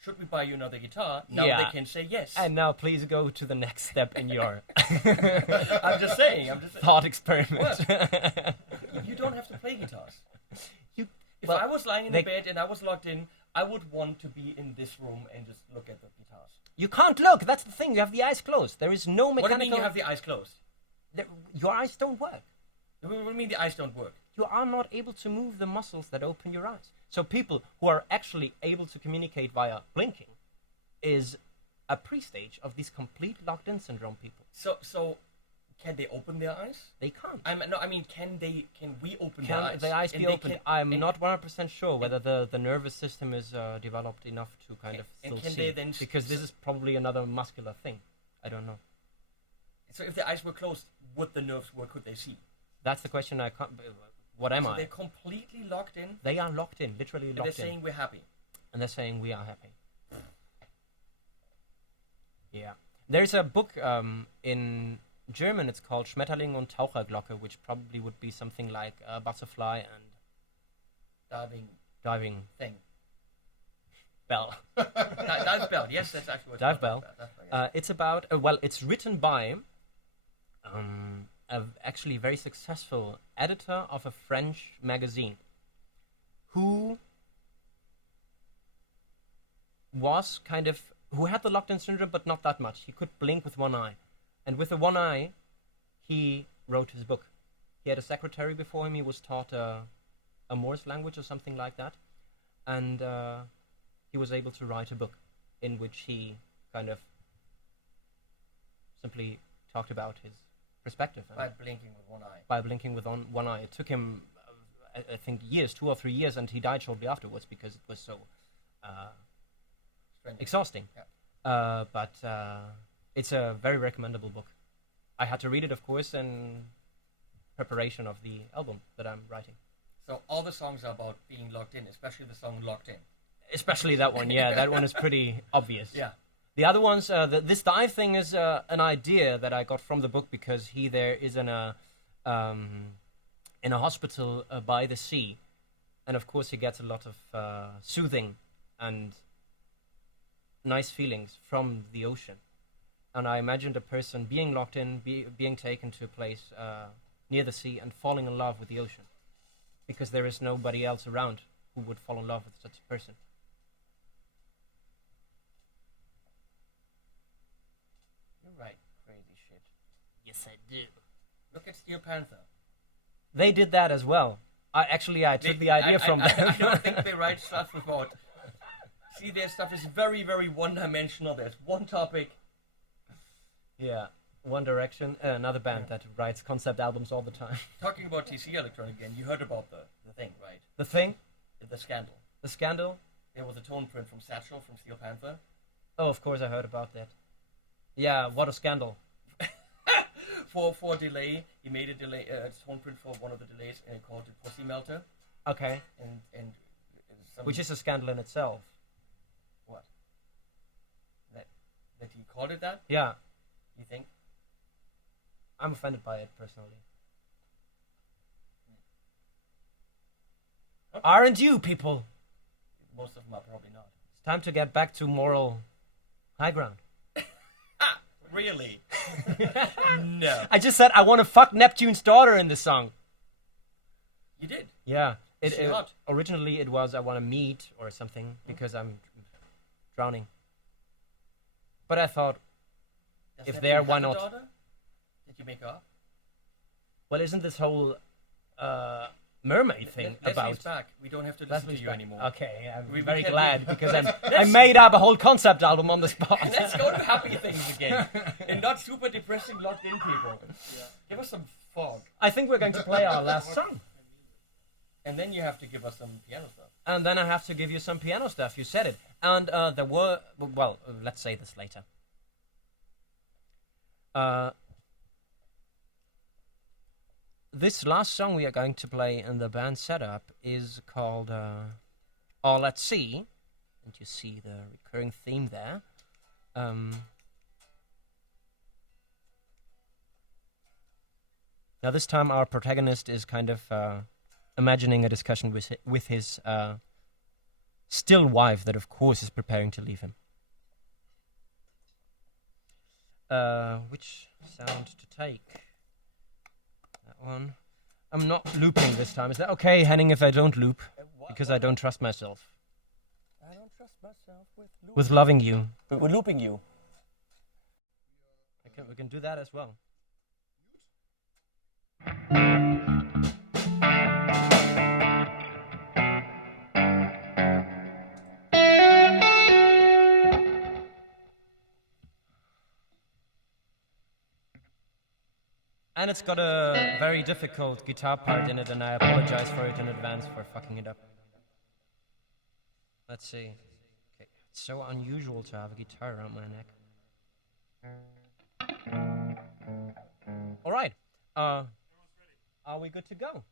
should we buy you another guitar? Now they can say yes. And now please go to the next step in your I'm just saying. thought experiment. What? You don't have to play guitars. If I was lying in the bed and I was locked in, I would want to be in this room and just look at the guitars. You can't look. That's the thing. You have the eyes closed. There is no mechanical... What do you mean you have the eyes closed? Your eyes don't work. What do you mean the eyes don't work? You are not able to move the muscles that open your eyes. So people who are actually able to communicate via blinking is a pre-stage of these complete locked-in syndrome people. So can they open their eyes? They can't. Can we open their eyes? Can the eyes be opened? I'm not 100% sure whether the nervous system is developed enough to kind of still see. They then because this is probably another muscular thing. I don't know. So if the eyes were closed, would the nerves work? Could they see? That's the question I can't... What am I? So they're completely locked in? They are locked in, literally locked in. And they're saying we're happy. And they're saying we are happy. Yeah. There's a book in German, it's called Schmetterling und Taucherglocke, which probably would be something like butterfly and... Diving... Thing. Bell. Dive bell, yes, that's actually what Dive bell. Yes. It's about... it's written by... actually very successful editor of a French magazine who was who had the locked-in syndrome, but not that much. He could blink with one eye. And with the one eye, he wrote his book. He had a secretary before him. He was taught a Morse language or something like that. And he was able to write a book in which he kind of simply talked about his perspective. By blinking with one eye. By blinking with one eye. It took him, I think, 2 or 3 years, and he died shortly afterwards because it was so exhausting. Yeah. But it's a very recommendable book. I had to read it, of course, in preparation of the album that I'm writing. So all the songs are about being locked in, especially the song Locked In. Especially that one, yeah. That one is pretty obvious. Yeah. The other ones, this dive thing is an idea that I got from the book because he there is in a hospital by the sea, and of course he gets a lot of soothing and nice feelings from the ocean. And I imagined a person being locked in, being taken to a place near the sea and falling in love with the ocean, because there is nobody else around who would fall in love with such a person. You're right, crazy shit. Yes, I do. Look at Steel Panther. They did that as well. I took the idea from them. I don't think they write stuff about... See, their stuff is very, very one-dimensional. There's one topic. Yeah, One Direction, another band that writes concept albums all the time. Talking about TC Electronic again, you heard about the thing, right? The Thing? The scandal. The Scandal? There was a tone print from Satchel from Steel Panther. Oh, of course I heard about that. Yeah, what a scandal. For delay, he made a delay, tone print for one of the delays, and called it Pussy Melter. Okay. And which is a scandal in itself. What? That he called it that? Yeah. You think? I'm offended by it, personally. Okay. Aren't you, people? Most of them are probably not. It's time to get back to moral high ground. Really? No. I just said I want to fuck Neptune's daughter in this song. You did? Yeah. Hot? Originally it was I want to meet or something because I'm drowning. But I thought, if there, why not? Daughter? Did you make her up? Well, isn't this whole mermaid thing Leslie's about... back. We don't have to listen to you anymore. Okay, I'm We very can't glad be- because I made up a whole concept album on the spot. Let's go to happy things again. And not super depressing locked in people. Yeah. Give us some fog. I think we're going to play our last song. And then you have to give us some piano stuff. And then I have to give you some piano stuff. You said it. And there were... Well, let's say this later. This last song we are going to play in the band setup is called All at Sea. And you see the recurring theme there. Now this time our protagonist is kind of imagining a discussion with his still wife that of course is preparing to leave him. Which sound to take? That one. I'm not looping this time. Is that okay, Henning, if I don't loop? Because I don't trust myself. I don't trust myself with loving you. We're looping you. We can do that as well. And it's got a very difficult guitar part in it, and I apologize for it in advance for fucking it up. Let's see. Okay, it's so unusual to have a guitar around my neck. All right. Are we good to go?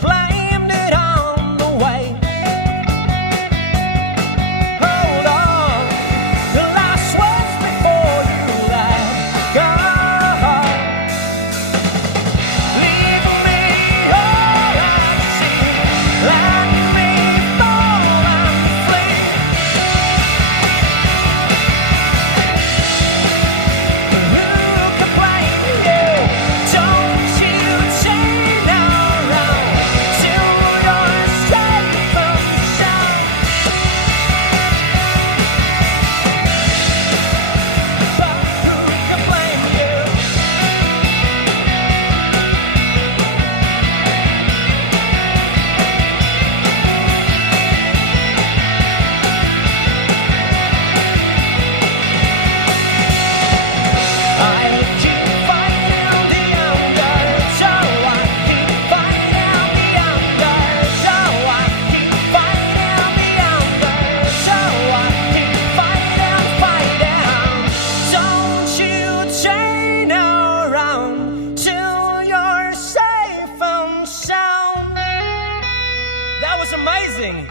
blamed it on the way. Hold on, the last words before you let go. Leave me all at sea, let me fall and flee. Who can blame you? Don't you chain around till you're safe and sound. But who can blame you? I keep fighting the undertow. I keep fighting the undertow. I keep fighting the undertow. I keep fighting. Don't you chain around till you're safe and sound. That was amazing.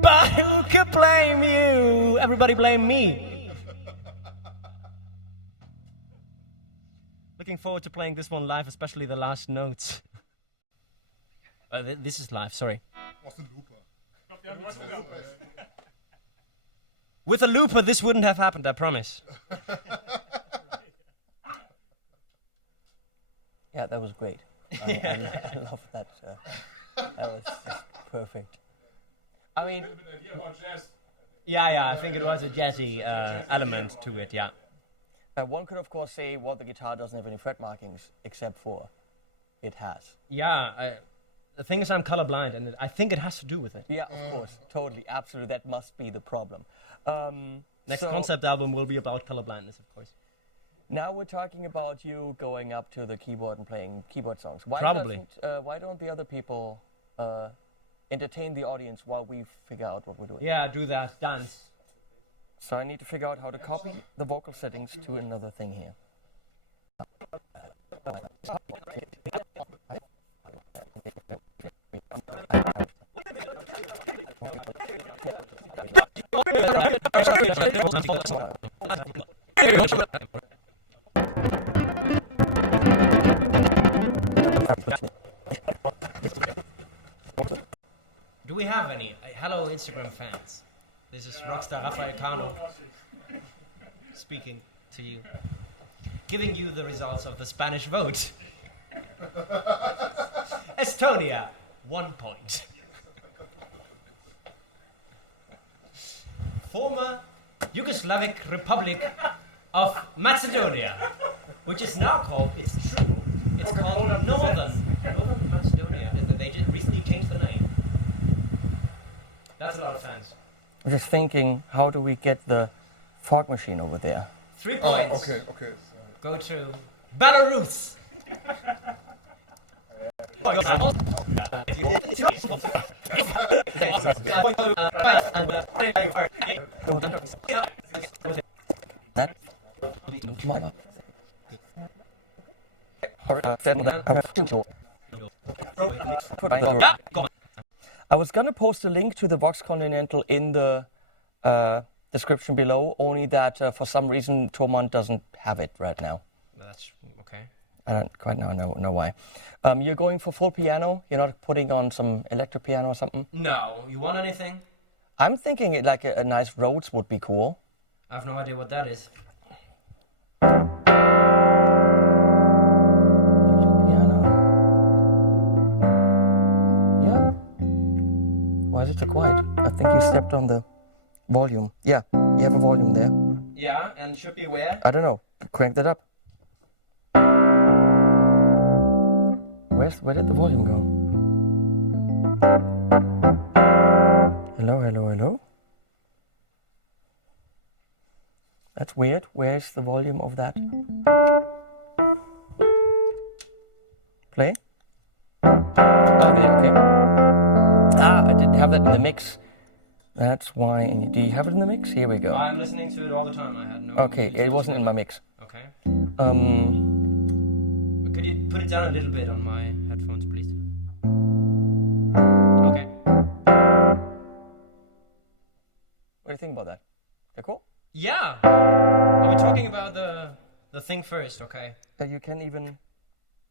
But who could blame you? Everybody blame me. Looking forward to playing this one live, especially the last notes. This is live, sorry. Was ein Looper. With a looper, this wouldn't have happened, I promise. Yeah, that was great. I love that. That was just perfect. I mean, Yeah, I think it was a jazzy element to it, yeah. one could of course say, well, the guitar doesn't have any fret markings, except for it has. Yeah, the thing is I'm colorblind, and I think it has to do with it. Yeah, of course, totally, absolutely. That must be the problem. Next so concept album will be about colorblindness, of course. Now we're talking about you going up to the keyboard and playing keyboard songs. Probably. Why don't the other people entertain the audience while we figure out what we're doing? Yeah, do that, dance. So I need to figure out how to copy the vocal settings to another thing here. Do we have any? Hello, Instagram fans. This is Rockstar Rafa speaking to you, giving you the results of the Spanish vote. Estonia, 1 point. Former Yugoslavic Republic of Macedonia, which is now called, it's true, it's called Northern Macedonia. They just recently changed the name. That's a lot of fans. I'm just thinking, how do we get the fog machine over there? 3 points. Okay. Go to Belarus. That? I was gonna post a link to the Vox Continental in the description below, only that for some reason Thomann doesn't have it right now. That's okay. I don't quite know why. You're going for full piano? You're not putting on some electric piano or something? No, you want anything? I'm thinking it like a nice Rhodes would be cool. I have no idea what that is. Electric piano. Yeah. Why is it so quiet? I think you stepped on the volume. Yeah, you have a volume there. Yeah, and should be where? I don't know. Crank that up. Where did the volume go? Hello. That's weird. Where's the volume of that? Play? Oh, there, okay. Ah, I didn't have that in the mix. That's why. Do you have it in the mix? Here we go. I'm listening to it all the time. I had no. Okay, it wasn't in my mix. Okay. Could you put it down a little bit on my headphones, please? Okay. What do you think about that? They're cool? Yeah! Are we talking about the thing first, okay? You can even...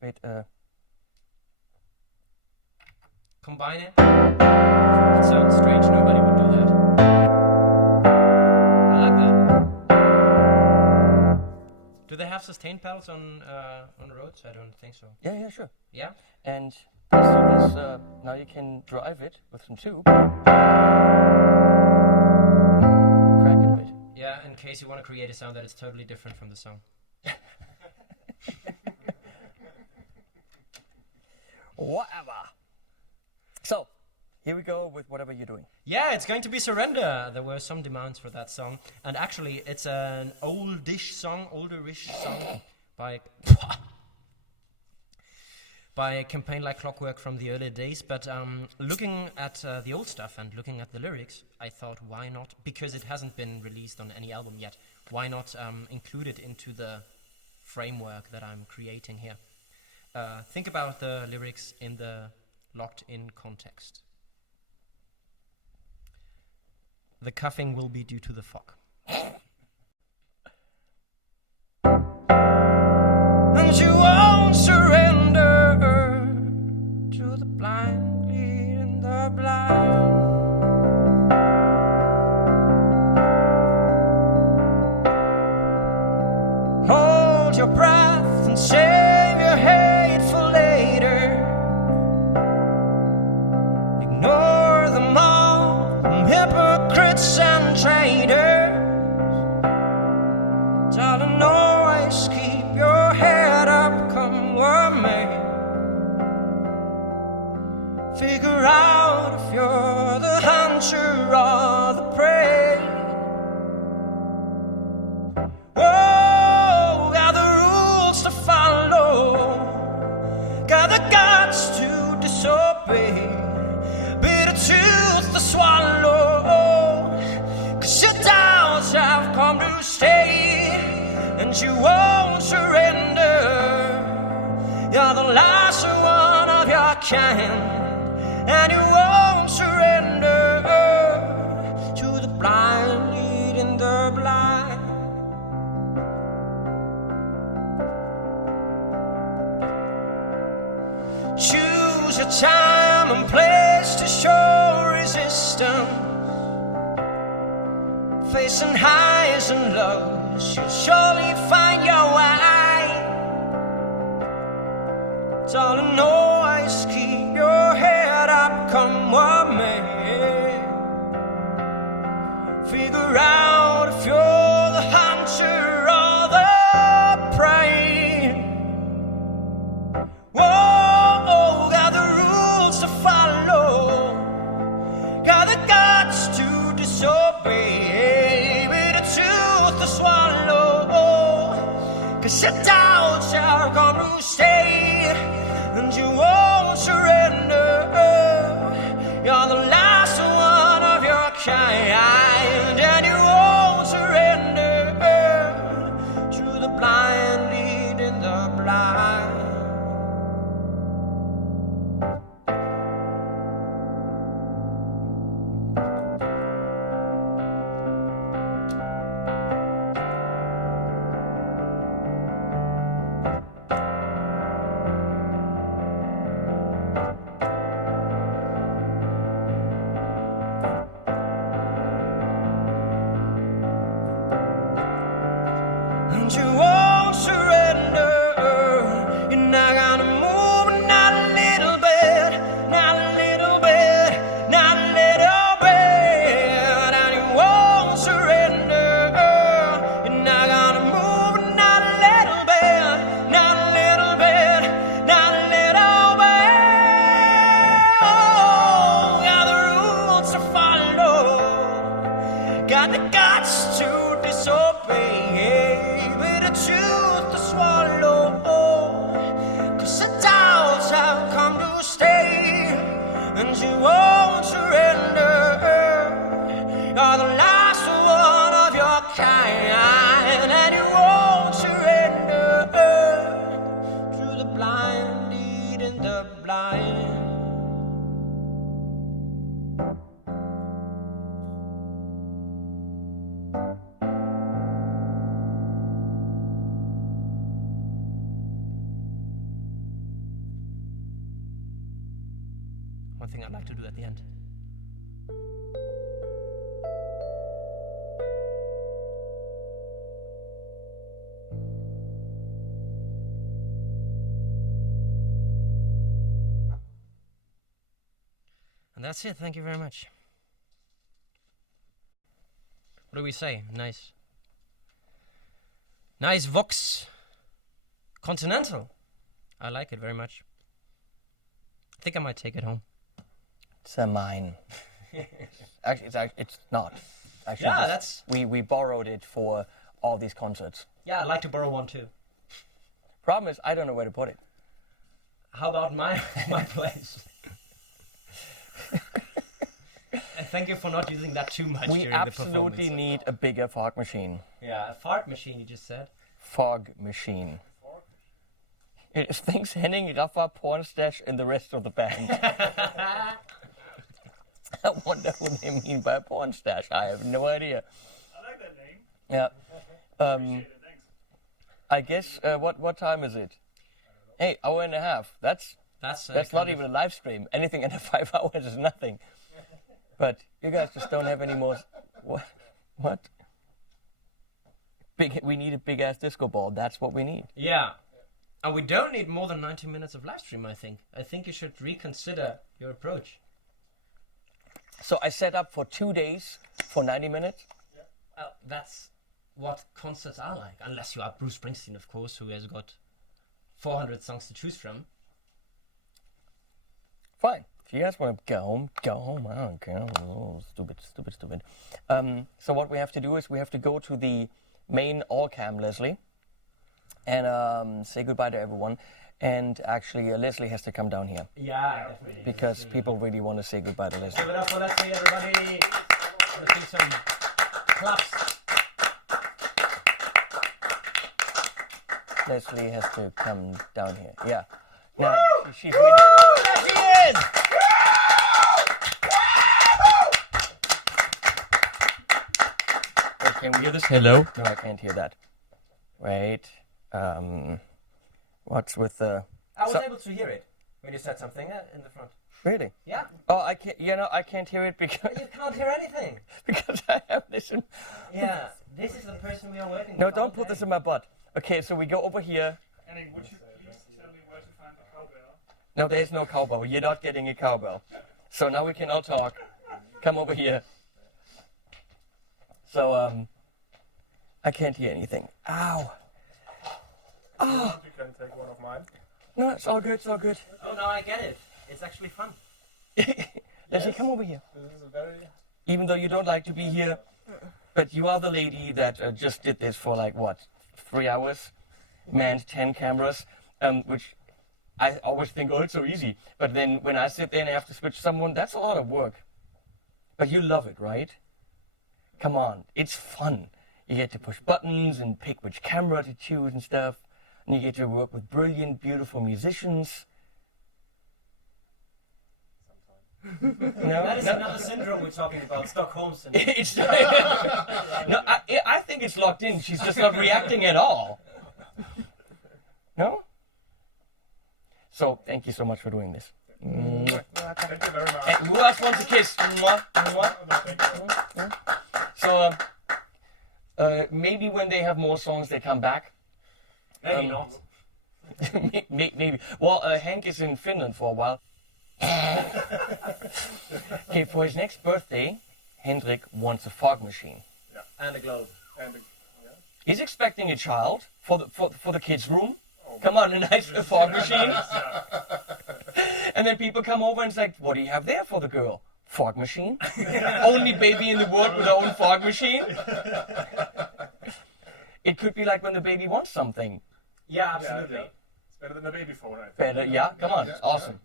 Wait, Combine it? It sounds strange, nobody would do that. I like that. Do they have sustain pedals on the roads? I don't think so. yeah, sure. Yeah? And as soon as now you can drive it with some tube. Crack it a bit. Yeah, in case you want to create a sound that is totally different from the song. Whatever. So, here we go with whatever you're doing. Yeah, it's going to be Surrender. There were some demands for that song. And actually, it's an oldish song by Campaign Like Clockwork from the early days. But looking at the old stuff and looking at the lyrics, I thought, why not? Because it hasn't been released on any album yet. Why not include it into the framework that I'm creating here? Think about the lyrics in the locked-in context. The cuffing will be due to the fog. And you won't surrender to the blind leading the blind. Hold your breath and save your hate for later. Ignore them all, hypocrites and traitors. Darling, always keep your head up, come what may. Figure out if you're the hunter or the prey. Oh, got the rules to follow, got the guts to disobey. Bitter tooth to swallow, 'cause your doubts have come to stay, and you won't surrender. You're the last one of your kind, and you won't surrender to the blind leading the blind. Choose a time and place to show resistance. Facing highs and lows, you'll surely find your way. Darling, always keep your head up, come what may. Figure out if you're the hunter or the prey. Whoa, got the rules to follow, got the guts to disobey. With a tooth to swallow, 'cause your doubts are gonna stay, and you won't surrender. You're the last one of your kind, and you won't surrender to the blind leading the blind. one thing I'd like to do at the end. And that's it. Thank you very much. What do we say? Nice. Nice Vox Continental. I like it very much. I think I might take it home. It's mine. Actually, it's not. Actually, Yeah, that's... we borrowed it for all these concerts. Yeah, I'd like to borrow one too. Problem is, I don't know where to put it. How about my place? And thank you for not using that too much We during the performance. absolutely need a bigger fog machine. Yeah, a fart machine, you just said. Fog machine. It thinks Henning, Rafa, Pornstash, and the rest of the band. I wonder what they mean by Pornstash. I have no idea. I like that name. Yeah. Appreciate it, thanks. I guess, what time is it? Hey, hour and a half. That's not even a live stream. Anything under 5 hours is nothing. But you guys just don't have any more... What? We need a big-ass disco ball. That's what we need. Yeah. And we don't need more than 90 minutes of live stream, I think. I think you should reconsider your approach. So I set up for 2 days for 90 minutes. That's what concerts are like. Unless you are Bruce Springsteen, of course, who has got 400 songs to choose from. Fine. If you guys want to go home, go home. I don't care. Oh, stupid. So what we have to do is we have to go to the main all cam, Leslie, and say goodbye to everyone. And actually, Leslie has to come down here Yeah, definitely. because people really want to say goodbye to Leslie. Give it up for Leslie, everybody. Let's do some claps. Leslie has to come down here. Yeah. Now, she's really... There she is! Oh, can we hear this? Hello? No, I can't hear that. Wait. What's with the... I was able to hear it when you said something in the front. Really? Yeah? Oh, I can't... I can't hear it because... You can't hear anything. because I have this in... Yeah, this is the person we are working with. No, don't put this in my butt. Okay, so we go over here. Henning, would you please tell me where to find the cowbell? No, there's no cowbell. You're not getting a cowbell. So now we can all talk. Come over here. So, I can't hear anything. Ow. Oh. You can take one of mine. No, it's all good, it's all good. Oh, no, I get it. It's actually fun. Leslie, come over here. This is a very... Even though you don't like to be here, but you are the lady that just did this for like, what, 3 hours? Manned 10 cameras, which I always think, oh, it's so easy. But then when I sit there and I have to switch someone, that's a lot of work. But you love it, right? Come on, it's fun. You get to push buttons and pick which camera to choose and stuff. And you get to work with brilliant, beautiful musicians. No, That is another syndrome we're talking about, Stockholm syndrome. it's, no, I think it's locked in. She's just not reacting at all. No? So, thank you so much for doing this. Thank you very much. And who else wants a kiss? Mwah, mwah. No, thank you. So, maybe when they have more songs, they come back. Maybe not. Maybe. Well, Hank is in Finland for a while. Okay, for his next birthday, Hendrik wants a fog machine. And a globe. And He's expecting a child for the kids' room. Come on, a nice fog machine. And then people come over and it's like, what do you have there for the girl? Fog machine? Only baby in the world with her own fog machine? It could be like when the baby wants something. Yeah, absolutely. yeah. It's better than a baby phone, I think. Better, yeah, come on, it's awesome.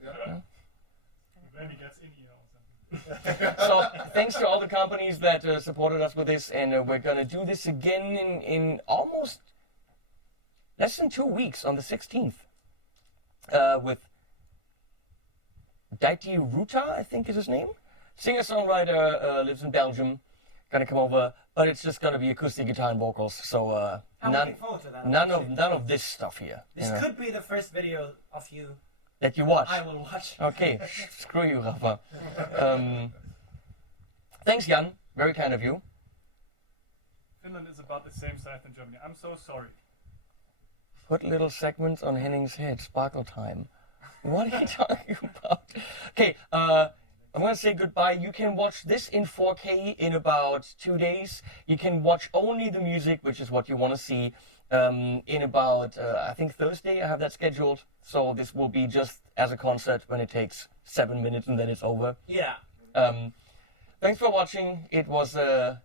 Then he gets inEar or something. So thanks to all the companies that supported us with this, and we're gonna do this again in almost less than 2 weeks on the 16th with Ditto Ruta, I think is his name. Singer-songwriter, lives in Belgium. Gonna come over, but it's just gonna be acoustic guitar and vocals. So I'm looking forward to that. none of this stuff here. This you know? could be the first video of you That you watch. I will watch. Okay, screw you, Rafa. Thanks, Jan. Very kind of you. Finland is about the same size than Germany. I'm so sorry. Put little segments on Henning's head. Sparkle time. What are you talking about? Okay, I'm going to say goodbye. You can watch this in 4K in about 2 days. You can watch only the music, which is what you want to see, in about, I think Thursday. I have that scheduled. So this will be just as a concert when it takes 7 minutes and then it's over. Yeah. Thanks for watching. It was a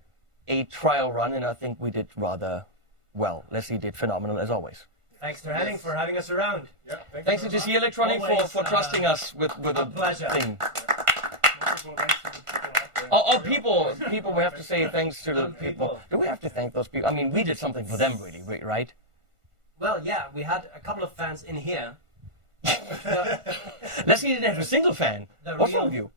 trial run, and I think we did rather well. Leslie did phenomenal, as always. Thanks to Henning for having us around. Yeah, Thanks to DC Electronic Always, for trusting us with a pleasure. thing. Well, thanks to the people out there. Oh, people, we have to say thanks to the people. Do we have to thank those people? I mean, we did something for them, really, right? Well, yeah, we had a couple of fans in here. Leslie didn't have a single fan. What's wrong with you?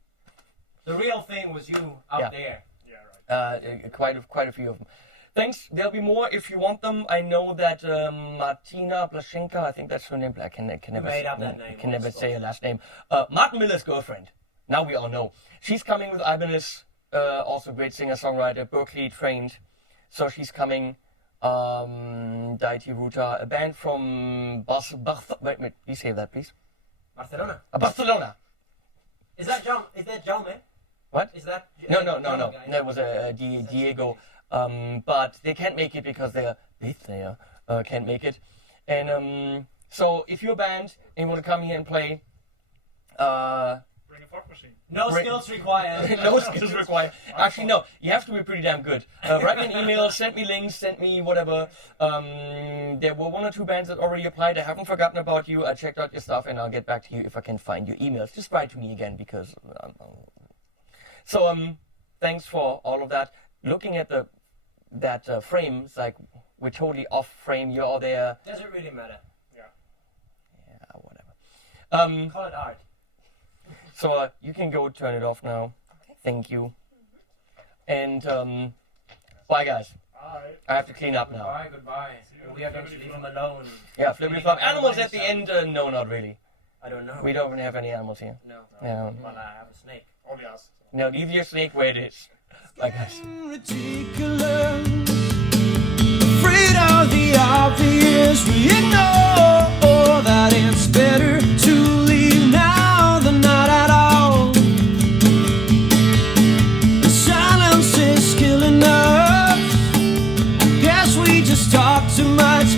The real thing was you out Yeah. there. Yeah, right. Quite a few of them. Thanks. There'll be more if you want them. I know that Martina Blashenka, I think that's her name. I can never, made up that name. can never say her last name. Martin Miller's girlfriend. Now we all know. She's coming with Ibanez, also great singer-songwriter, Berkeley trained. So she's coming. Daiti Ruta, a band from wait, please say that, please. Barcelona. Barcelona. Is that Jaume? What? Is that No. guy? That was Diego. But they can't make it because their bass player can't make it. And so if you're a band and you want to come here and play, Bring a fog machine. No skills required. no skills required. Actually, no. You have to be pretty damn good. Write me an email, send me links, send me whatever. There were 1 or 2 bands that already applied. I haven't forgotten about you. I checked out your stuff, and I'll get back to you if I can find your emails. Just write to me again because. Thanks for all of that. Looking at that frame, it's like we're totally off frame. You're all there. Does it really matter? Yeah, whatever. Call it art. So you can go turn it off now. Thank you. And bye, guys. Bye. I have to clean up now. Goodbye. We are going to leave him alone. Yeah, flippity flop. Animals at the end? No, not really. I don't know. We don't even have any animals here. No. No. Well, I have a snake. Only us. No, leave your snake where it is. Bye, guys. Ridiculous, afraid of the obvious. We ignore that it's better to leave now than not at all. The silence is killing us. Guess we just talk too much.